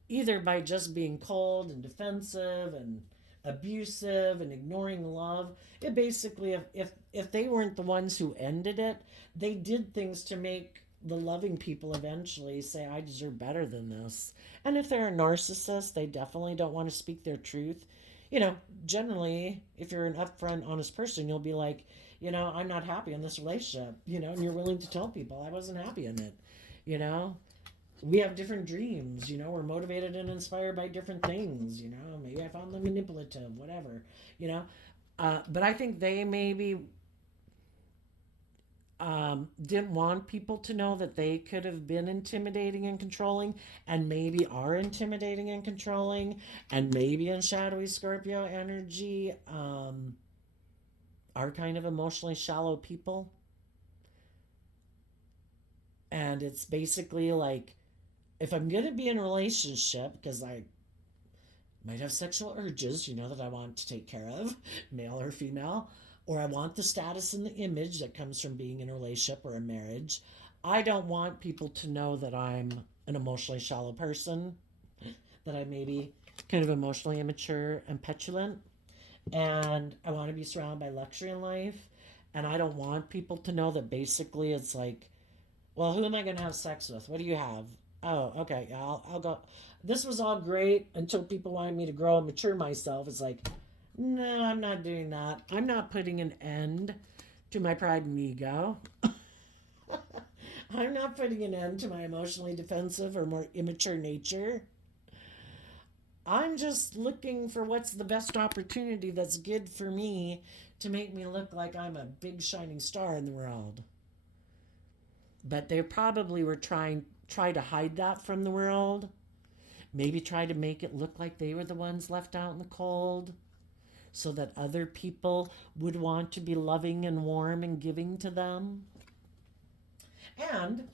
either by just being cold and defensive and abusive and ignoring love. It basically, if they weren't the ones who ended it, they did things to make the loving people eventually say, I deserve better than this. And if they're a narcissist, they definitely don't want to speak their truth. You know, generally, if you're an upfront, honest person, you'll be like, you know, I'm not happy in this relationship, you know, and you're willing to tell people I wasn't happy in it, you know. We have different dreams, you know, we're motivated and inspired by different things, you know, maybe I found them manipulative, whatever, you know. But I think they maybe didn't want people to know that they could have been intimidating and controlling, and maybe are intimidating and controlling, and maybe in shadowy Scorpio energy are kind of emotionally shallow people. And it's basically like, if I'm going to be in a relationship, because I might have sexual urges, you know, that I want to take care of, male or female, or I want the status and the image that comes from being in a relationship or a marriage. I don't want people to know that I'm an emotionally shallow person, that I may be kind of emotionally immature and petulant. And I want to be surrounded by luxury in life. And I don't want people to know that basically it's like, well, who am I going to have sex with? What do you have? Oh, okay. I'll go. This was all great until people wanted me to grow and mature myself. It's like, no, I'm not doing that. I'm not putting an end to my pride and ego. I'm not putting an end to my emotionally defensive or more immature nature. I'm just looking for what's the best opportunity that's good for me to make me look like I'm a big shining star in the world. But they probably were try to hide that from the world. Maybe try to make it look like they were the ones left out in the cold so that other people would want to be loving and warm and giving to them. And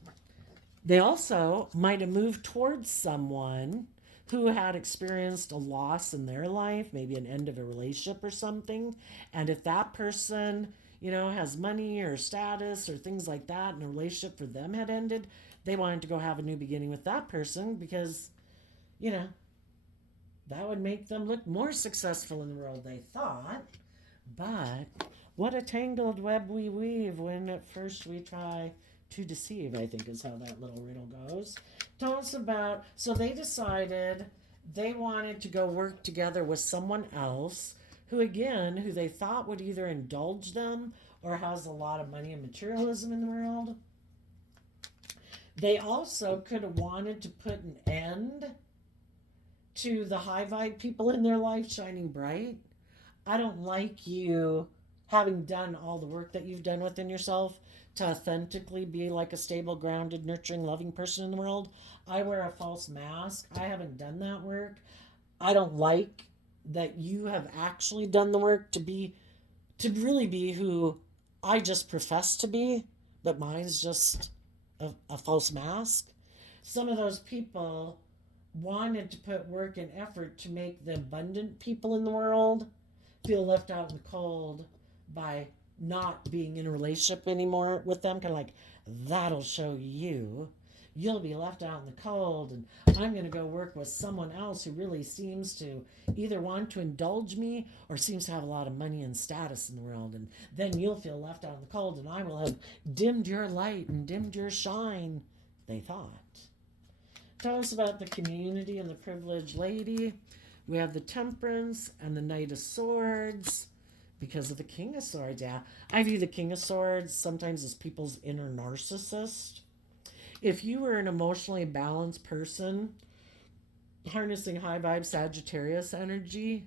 they also might have moved towards someone who had experienced a loss in their life, maybe an end of a relationship or something. And if that person, has money or status or things like that, and a relationship for them had ended, they wanted to go have a new beginning with that person because, you know, that would make them look more successful in the world, they thought. But what a tangled web we weave when at first we try to deceive, I think is how that little riddle goes. Tell us about, so they decided they wanted to go work together with someone else who they thought would either indulge them or has a lot of money and materialism in the world. They also could have wanted to put an end to the high vibe people in their life shining bright. I don't like you having done all the work that you've done within yourself to authentically be like a stable, grounded, nurturing, loving person in the world. I wear a false mask. I haven't done that work. I don't like that you have actually done the work to really be who I just profess to be, but mine's just a false mask. Some of those people wanted to put work and effort to make the abundant people in the world feel left out in the cold by not being in a relationship anymore with them. Kind of like, that'll show you. You'll be left out in the cold, and I'm going to go work with someone else who really seems to either want to indulge me or seems to have a lot of money and status in the world. And then you'll feel left out in the cold, and I will have dimmed your light and dimmed your shine, they thought. Tell us about the community and the privileged lady. We have the Temperance and the Knight of Swords because of the King of Swords. Yeah, I view the King of Swords sometimes as people's inner narcissist. If you were an emotionally balanced person, harnessing high vibe Sagittarius energy,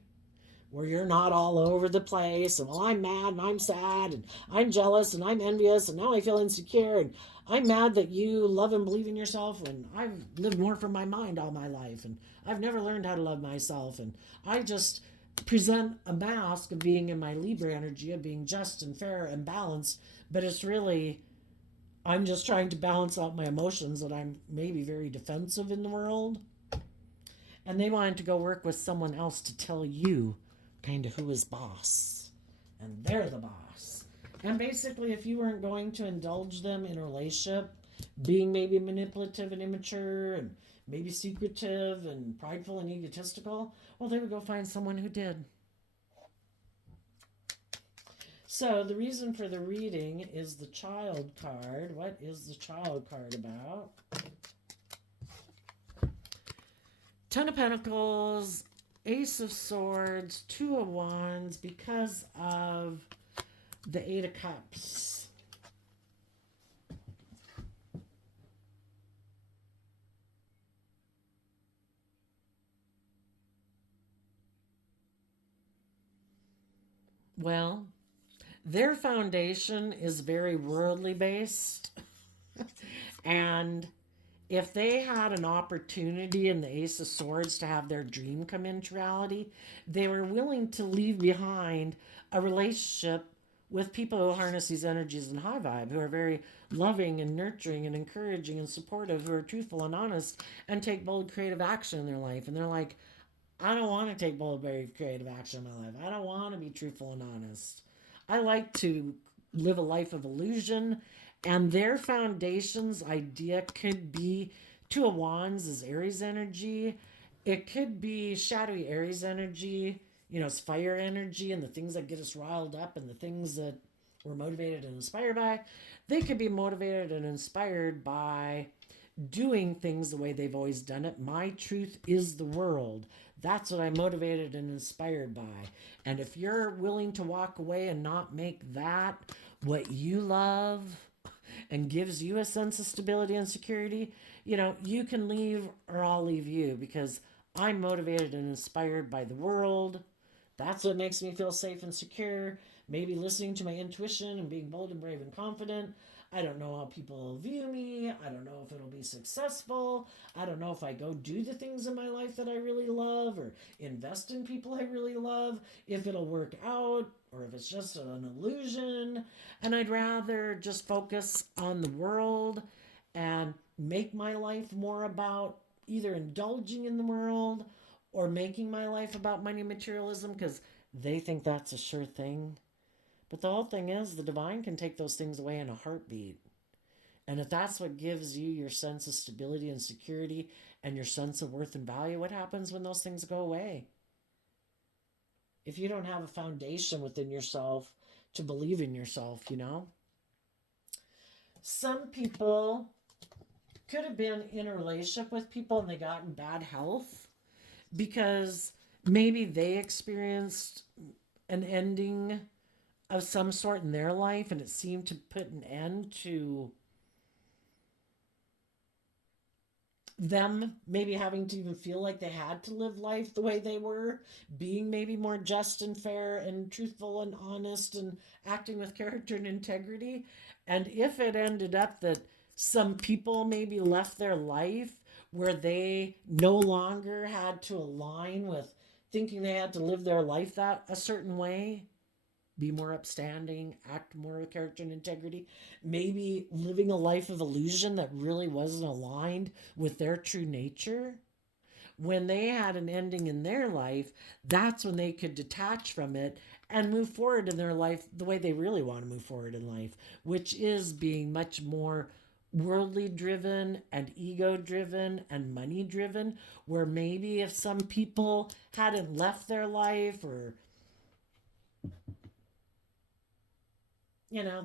where you're not all over the place and, well, I'm mad and I'm sad and I'm jealous and I'm envious and now I feel insecure and I'm mad that you love and believe in yourself and I've lived more from my mind all my life and I've never learned how to love myself and I just present a mask of being in my Libra energy, of being just and fair and balanced, but it's really, I'm just trying to balance out my emotions that I'm maybe very defensive in the world. And they wanted to go work with someone else to tell you kind of who is boss. And they're the boss. And basically, if you weren't going to indulge them in a relationship, being maybe manipulative and immature and maybe secretive and prideful and egotistical, well, they would go find someone who did. So the reason for the reading is the Child card. What is the Child card about? Ten of Pentacles, Ace of Swords, Two of Wands, because of the Eight of Cups. Well, their foundation is very worldly based. And if they had an opportunity in the Ace of Swords to have their dream come into reality, they were willing to leave behind a relationship with people who harness these energies in high vibe, who are very loving and nurturing and encouraging and supportive, who are truthful and honest and take bold creative action in their life. And they're like, I don't want to take bold, very creative action in my life. I don't want to be truthful and honest. I like to live a life of illusion, and their foundation's idea could be Two of Wands is Aries energy. It could be shadowy Aries energy, it's fire energy and the things that get us riled up and the things that we're motivated and inspired by. They could be motivated and inspired by doing things the way they've always done it. My truth is the world. That's what I'm motivated and inspired by. And if you're willing to walk away and not make that what you love and gives you a sense of stability and security, you can leave or I'll leave you, because I'm motivated and inspired by the world. That's what makes me feel safe and secure. Maybe listening to my intuition and being bold and brave and confident. I don't know how people will view me. I don't know if it'll be successful. I don't know if I go do the things in my life that I really love or invest in people I really love, if it'll work out or if it's just an illusion. And I'd rather just focus on the world and make my life more about either indulging in the world or making my life about money and materialism, because they think that's a sure thing. But the whole thing is, the divine can take those things away in a heartbeat. And if that's what gives you your sense of stability and security and your sense of worth and value, what happens when those things go away? If you don't have a foundation within yourself to believe in yourself, Some people could have been in a relationship with people and they got in bad health because maybe they experienced an ending of some sort in their life and it seemed to put an end to them maybe having to even feel like they had to live life the way they were, being maybe more just and fair and truthful and honest and acting with character and integrity. And if it ended up that some people maybe left their life where they no longer had to align with thinking they had to live their life that a certain way, be more upstanding, act more with character and integrity, maybe living a life of illusion that really wasn't aligned with their true nature. When they had an ending in their life, that's when they could detach from it and move forward in their life the way they really want to move forward in life, which is being much more worldly driven and ego driven and money driven, where maybe if some people hadn't left their life or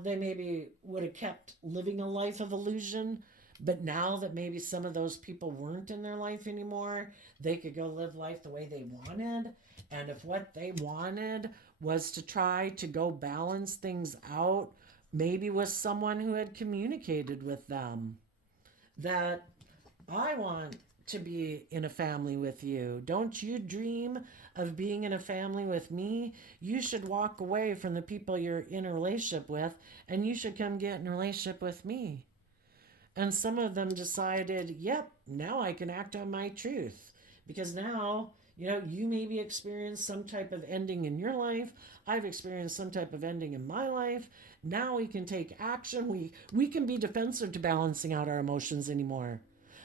they maybe would have kept living a life of illusion. But now that maybe some of those people weren't in their life anymore, they could go live life the way they wanted. And if what they wanted was to try to go balance things out, maybe with someone who had communicated with them that I want to be in a family with you. Don't you dream of being in a family with me? You should walk away from the people you're in a relationship with and you should come get in a relationship with me. And some of them decided, yep, now I can act on my truth. Because now, you maybe experienced some type of ending in your life. I've experienced some type of ending in my life. Now we can take action. We can be defensive to balancing out our emotions anymore,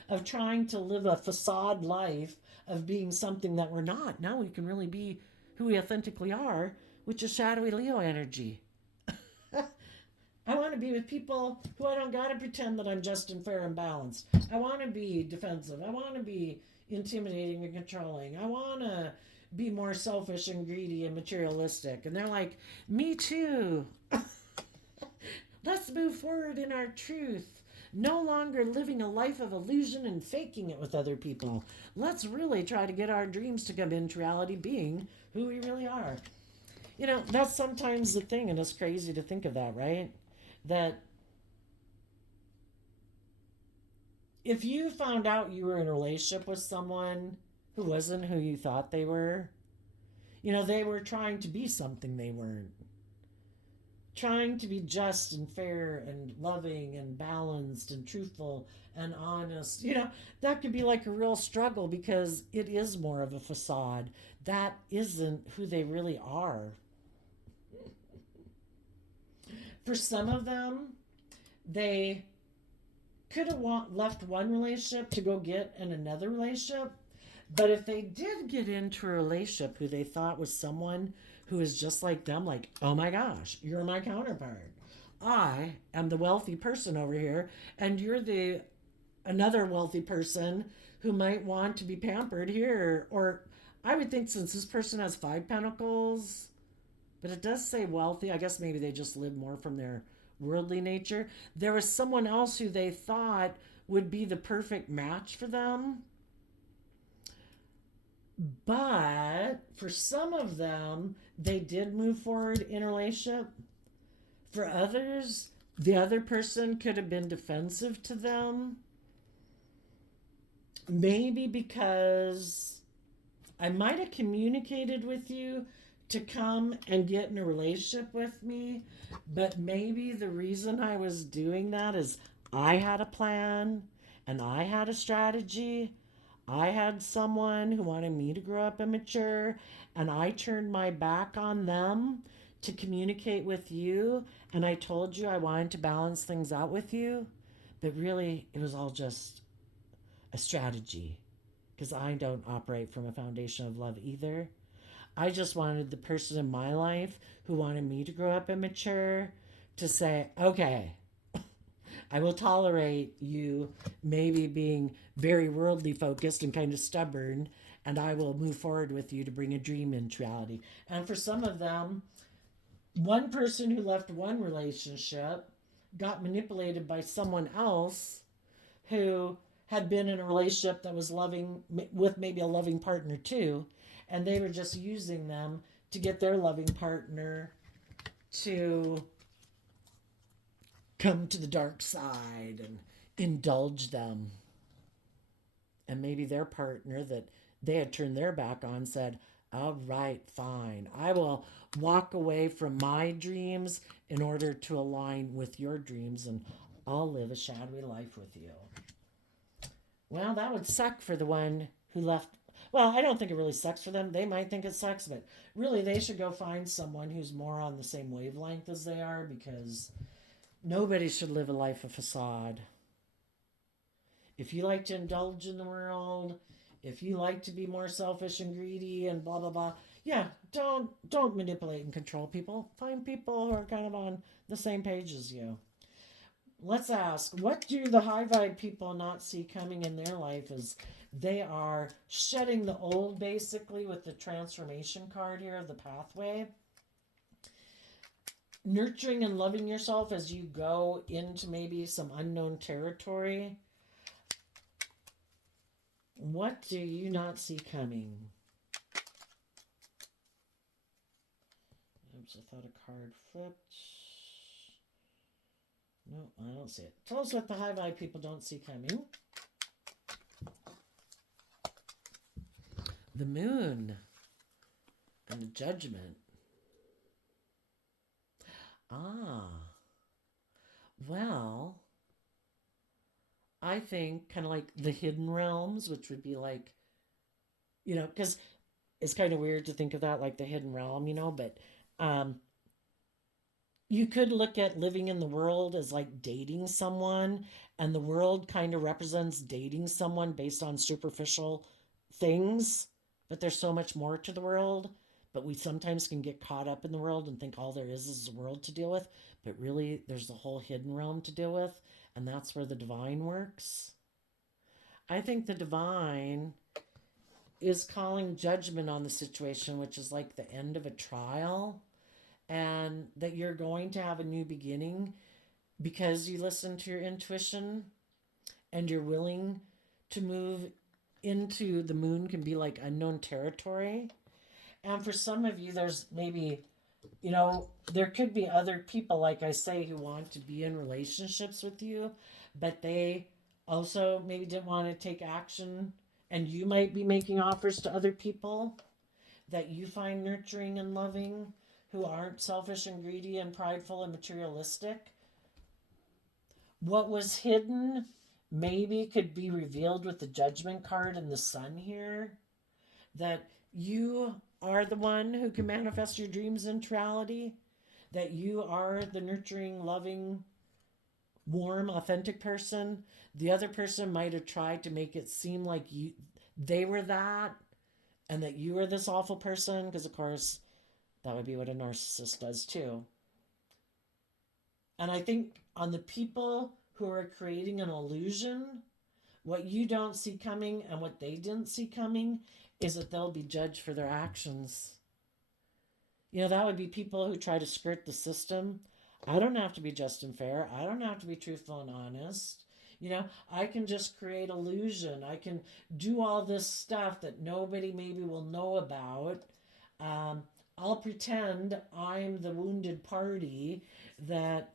of trying to live a facade life of being something that we're not. Now we can really be who we authentically are, which is shadowy Leo energy. I want to be with people who I don't got to pretend that I'm just and fair and balanced. I want to be defensive. I want to be intimidating and controlling. I want to be more selfish and greedy and materialistic. And they're like, me too. Let's move forward in our truth. No longer living a life of illusion and faking it with other people. Let's really try to get our dreams to come into reality, being who we really are. That's sometimes the thing, and it's crazy to think of that, right? That if you found out you were in a relationship with someone who wasn't who you thought they were, they were trying to be something they weren't. Trying to be just and fair and loving and balanced and truthful and honest. That could be like a real struggle because it is more of a facade. That isn't who they really are. For some of them, they could have left one relationship to go get in another relationship. But if they did get into a relationship who they thought was someone who is just like them, like, oh my gosh, you're my counterpart. I am the wealthy person over here, and you're the another wealthy person who might want to be pampered here. Or I would think since this person has 5 pentacles, but it does say wealthy, I guess maybe they just live more from their worldly nature. There was someone else who they thought would be the perfect match for them. But for some of them, they did move forward in a relationship. For others, the other person could have been defensive to them. Maybe because I might have communicated with you to come and get in a relationship with me, but maybe the reason I was doing that is I had a plan and I had a strategy. I had someone who wanted me to grow up and mature, and I turned my back on them to communicate with you, and I told you I wanted to balance things out with you, but really it was all just a strategy because I don't operate from a foundation of love either. I just wanted the person in my life who wanted me to grow up and mature to say, okay, I will tolerate you maybe being very worldly focused and kind of stubborn, and I will move forward with you to bring a dream into reality. And for some of them, one person who left one relationship got manipulated by someone else who had been in a relationship that was loving with maybe a loving partner too, and they were just using them to get their loving partner to come to the dark side and indulge them. And maybe their partner that they had turned their back on said, all right, fine, I will walk away from my dreams in order to align with your dreams, and I'll live a shadowy life with you. Well, that would suck for the one who left. Well, I don't think it really sucks for them. They might think it sucks, but really they should go find someone who's more on the same wavelength as they are, because nobody should live a life of facade. If you like to indulge in the world, if you like to be more selfish and greedy and blah blah blah, yeah, don't manipulate and control people. Find people who are kind of on the same page as you. Let's ask, what do the high vibe people not see coming in their life as they are shedding the old, basically, with the transformation card here of the pathway. Nurturing and loving yourself as you go into maybe some unknown territory. What do you not see coming? Oops, I thought a card flipped. No, I don't see it. Tell us what the high vibe people don't see coming. The moon and the judgment. Well, I think kind of like the hidden realms, which would be like, because it's kind of weird to think of that like the hidden realm, but um, you could look at living in the world as like dating someone, and the world kind of represents dating someone based on superficial things, but there's so much more to the world. But we sometimes can get caught up in the world and think all there is the world to deal with, but really there's the whole hidden realm to deal with, and that's where the divine works. I think the divine is calling judgment on the situation, which is like the end of a trial, and that you're going to have a new beginning because you listen to your intuition and you're willing to move into the moon, can be like unknown territory. And for some of you, there's maybe, there could be other people, like I say, who want to be in relationships with you, but they also maybe didn't want to take action. And you might be making offers to other people that you find nurturing and loving, who aren't selfish and greedy and prideful and materialistic. What was hidden maybe could be revealed with the judgment card and the sun here. That you are the one who can manifest your dreams into reality. That you are the nurturing, loving, warm, authentic person. The other person might have tried to make it seem like they were that, and that you were this awful person, because of course That would be what a narcissist does too. And I think on the people who are creating an illusion, what you don't see coming and what they didn't see coming is that they'll be judged for their actions. That would be people who try to skirt the system. I don't have to be just and fair. I don't have to be truthful and honest. I can just create illusion. I can do all this stuff that nobody maybe will know about. Um, I'll pretend I'm the wounded party, that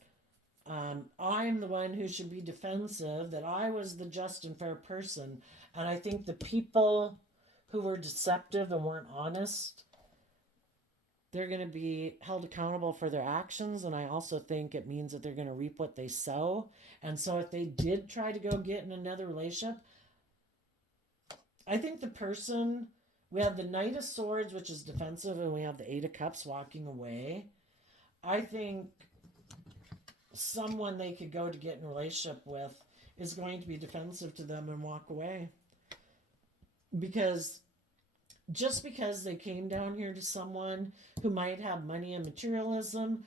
I'm the one who should be defensive, that I was the just and fair person. And I think the people who were deceptive and weren't honest, they're going to be held accountable for their actions. And I also think it means that they're going to reap what they sow. And so if they did try to go get in another relationship, I think the person, we have the Knight of Swords, which is defensive, and we have the Eight of Cups walking away. I think someone they could go to get in a relationship with is going to be defensive to them and walk away. Because just because they came down here to someone who might have money and materialism,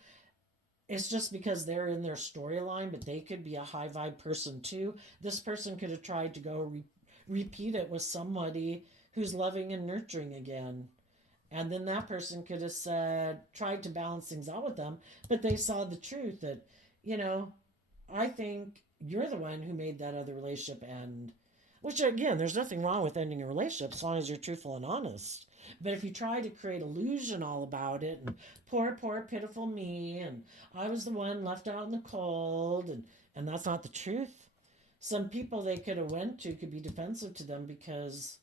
it's just because they're in their storyline, but they could be a high vibe person too. This person could have tried to go repeat it with somebody who's loving and nurturing again. And then that person could have tried to balance things out with them, but they saw the truth that, I think you're the one who made that other relationship end. Which, again, there's nothing wrong with ending a relationship as long as you're truthful and honest. But if you try to create illusion all about it, and poor, poor, pitiful me, and I was the one left out in the cold, and that's not the truth. Some people they could have went to could be defensive to them because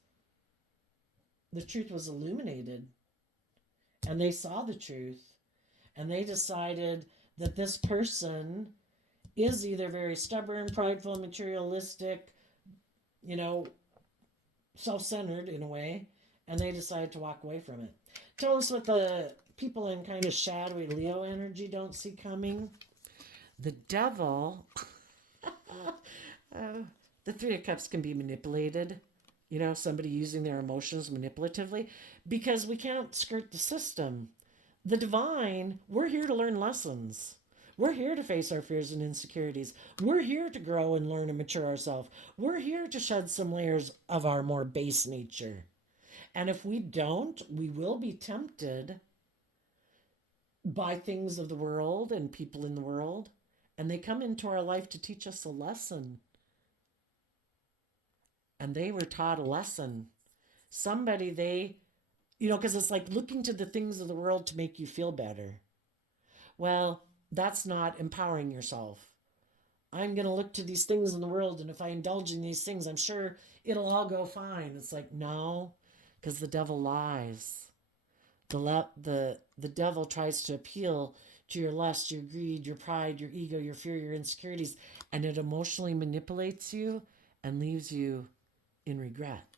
the truth was illuminated. And they saw the truth. And they decided that this person is either very stubborn, prideful, materialistic, self-centered in a way, and they decided to walk away from it. Tell us what the people in kind of shadowy Leo energy don't see coming. The Devil, the Three of Cups can be manipulated. Somebody using their emotions manipulatively, because we can't skirt the system. The divine, we're here to learn lessons. We're here to face our fears and insecurities. We're here to grow and learn and mature ourselves. We're here to shed some layers of our more base nature. And if we don't, we will be tempted by things of the world and people in the world. And they come into our life to teach us a lesson. And they were taught a lesson. Somebody because it's like looking to the things of the world to make you feel better. Well, that's not empowering yourself. I'm going to look to these things in the world, and if I indulge in these things, I'm sure it'll all go fine. It's like, no, because the devil lies. The devil tries to appeal to your lust, your greed, your pride, your ego, your fear, your insecurities, and it emotionally manipulates you and leaves you in regret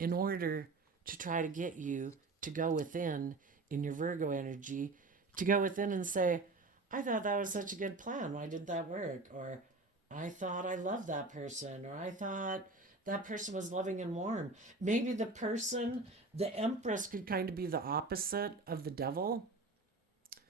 in order to try to get you to go within in your Virgo energy, to go within and say, I thought that was such a good plan. Why did that work? Or I thought I loved that person. Or I thought that person was loving and warm. Maybe the Empress could kind of be the opposite of the Devil.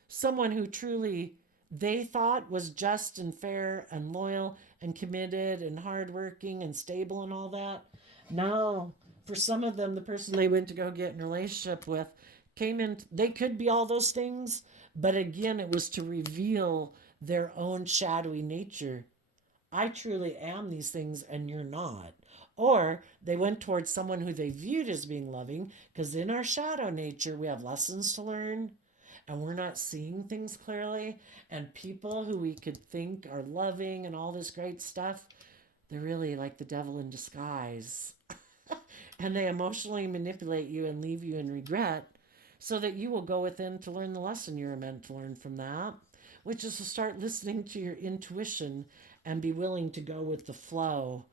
Someone who truly they thought was just and fair and loyal and committed and hardworking and stable and all that. No, for some of them, the person they went to go get in a relationship with came in, they could be all those things, but again, it was to reveal their own shadowy nature. I truly am these things and you're not. Or they went towards someone who they viewed as being loving, because in our shadow nature, we have lessons to learn and we're not seeing things clearly. And people who we could think are loving and all this great stuff, they're really like the devil in disguise. And they emotionally manipulate you and leave you in regret, so that you will go within to learn the lesson you're meant to learn from that, which is to start listening to your intuition and be willing to go with the flow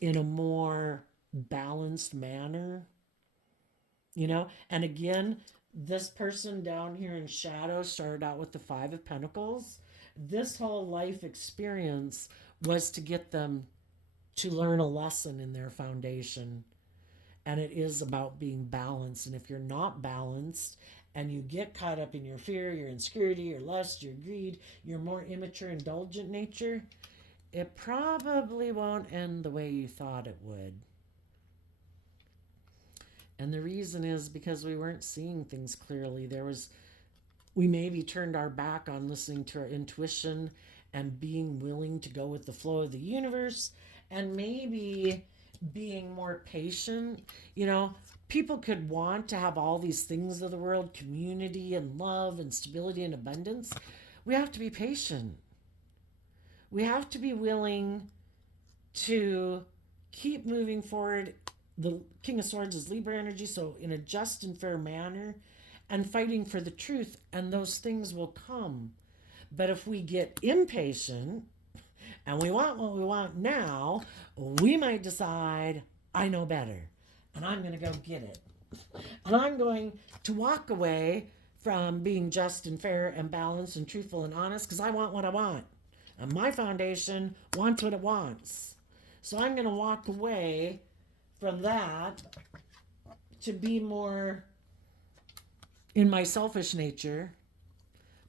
in a more balanced manner. And again, this person down here in shadow started out with the Five of Pentacles. This whole life experience was to get them to learn a lesson in their foundation. And it is about being balanced. And if you're not balanced and you get caught up in your fear, your insecurity, your lust, your greed, your more immature, indulgent nature, it probably won't end the way you thought it would. And the reason is because we weren't seeing things clearly. We maybe turned our back on listening to our intuition and being willing to go with the flow of the universe, and maybe being more patient. People could want to have all these things of the world, community and love and stability and abundance. We have to be patient. We have to be willing to keep moving forward. The King of Swords is Libra energy, so in a just and fair manner, and fighting for the truth, and those things will come. But if we get impatient and we want what we want now, we might decide, I know better, and I'm going to go get it. And I'm going to walk away from being just and fair and balanced and truthful and honest because I want what I want. And my foundation wants what it wants. So I'm going to walk away from that to be more in my selfish nature,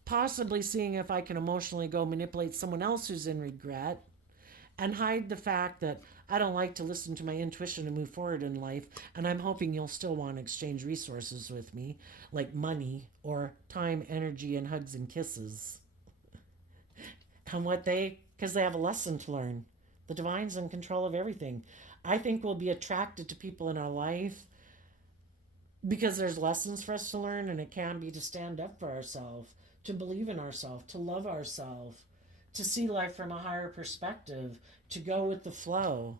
possibly seeing if I can emotionally go manipulate someone else who's in regret, and hide the fact that I don't like to listen to my intuition and move forward in life, and I'm hoping you'll still want to exchange resources with me, like money or time, energy, and hugs and kisses. And because they have a lesson to learn. The divine's in control of everything. I think we'll be attracted to people in our life because there's lessons for us to learn, and it can be to stand up for ourselves, to believe in ourselves, to love ourselves, to see life from a higher perspective, to go with the flow.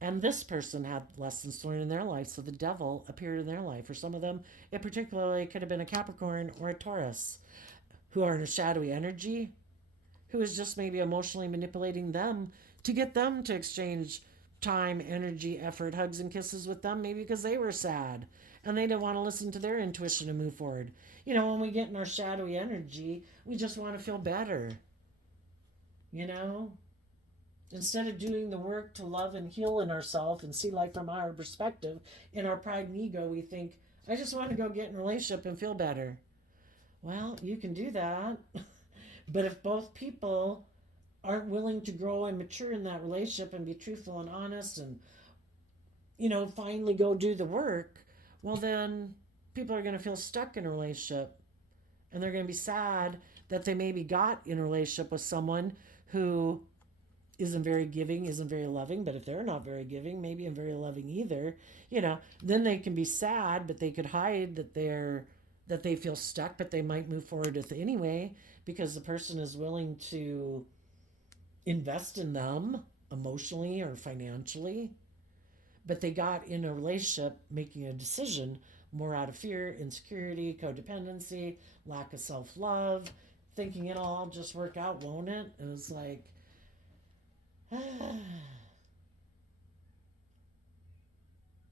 And this person had lessons to learn in their life, so the devil appeared in their life. For some of them, it particularly could have been a Capricorn or a Taurus, who are in a shadowy energy, who is just maybe emotionally manipulating them to get them to exchange time, energy, effort, hugs, and kisses with them, maybe because they were sad and they didn't want to listen to their intuition and move forward. When we get in our shadowy energy, we just want to feel better. Instead of doing the work to love and heal in ourselves and see life from a higher perspective, in our pride and ego, we think, I just want to go get in a relationship and feel better. Well, you can do that. But if both people aren't willing to grow and mature in that relationship and be truthful and honest and, finally go do the work, well, then people are going to feel stuck in a relationship. And they're going to be sad that they maybe got in a relationship with someone who isn't very giving, isn't very loving. But if they're not very giving, maybe isn't very loving either, then they can be sad, but they could hide that they feel stuck, but they might move forward with it anyway because the person is willing to invest in them emotionally or financially. But they got in a relationship making a decision more out of fear, insecurity, codependency, lack of self-love, thinking it'll all just work out, won't it? It was like,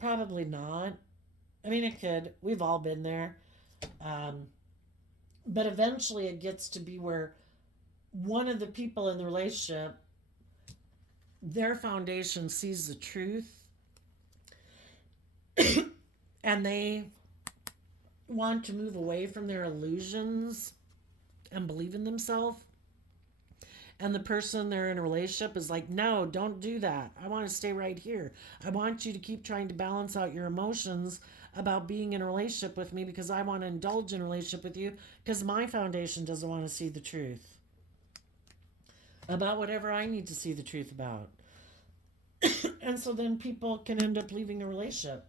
probably not. I mean, it could. We've all been there. But eventually it gets to be where one of the people in the relationship, their foundation sees the truth and they want to move away from their illusions and believe in themselves. And the person they're in a relationship is like, no, don't do that. I want to stay right here. I want you to keep trying to balance out your emotions about being in a relationship with me because I want to indulge in a relationship with you because my foundation doesn't want to see the truth about whatever I need to see the truth about. And so then people can end up leaving a relationship.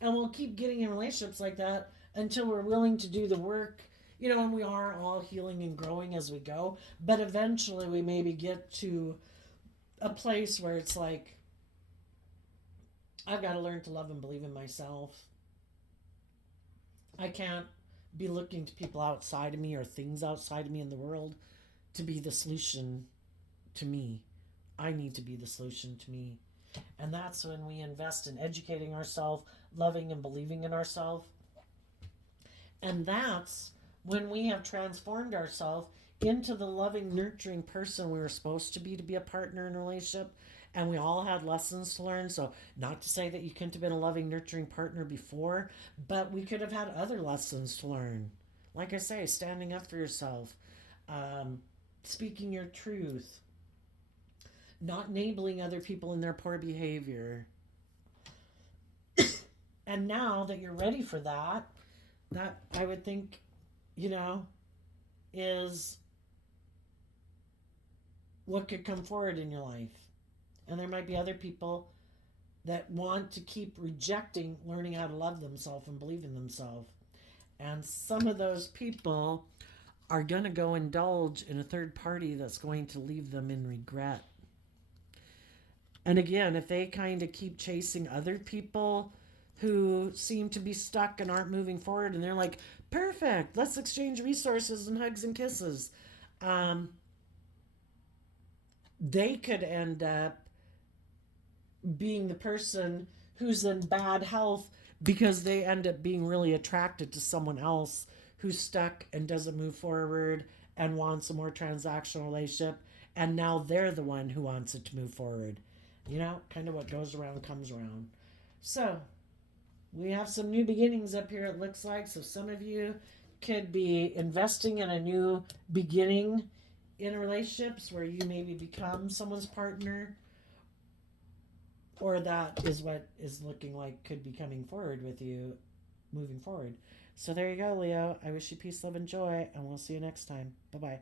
And we'll keep getting in relationships like that until we're willing to do the work, and we are all healing and growing as we go. But eventually we maybe get to a place where it's like, I've got to learn to love and believe in myself. I can't be looking to people outside of me or things outside of me in the world to be the solution to me. I need to be the solution to me. And that's when we invest in educating ourselves, loving and believing in ourselves. And that's when we have transformed ourselves into the loving, nurturing person we were supposed to be a partner in a relationship. and we all had lessons to learn. So, not to say that you couldn't have been a loving, nurturing partner before, but we could have had other lessons to learn. Like I say, standing up for yourself, um, speaking your truth, not enabling other people in their poor behavior. And now that you're ready for that, that I would think, you know, is what could come forward in your life. And there might be other people that want to keep rejecting learning how to love themselves and believe in themselves. And some of those people are going to go indulge in a third party that's going to leave them in regret. And again, if they kind of keep chasing other people who seem to be stuck and aren't moving forward, and they're like, perfect, let's exchange resources and hugs and kisses, um, they could end up being the person who's in bad health because they end up being really attracted to someone else who's stuck and doesn't move forward and wants a more transactional relationship, and now they're the one who wants it to move forward. You know, kind of what goes around comes around. So we have some new beginnings up here, it looks like. So some of you could be investing in a new beginning in relationships where you maybe become someone's partner, or that is what is looking like could be coming forward with you moving forward. So there you go, Leo. I wish you peace, love, and joy, and we'll see you next time. Bye bye.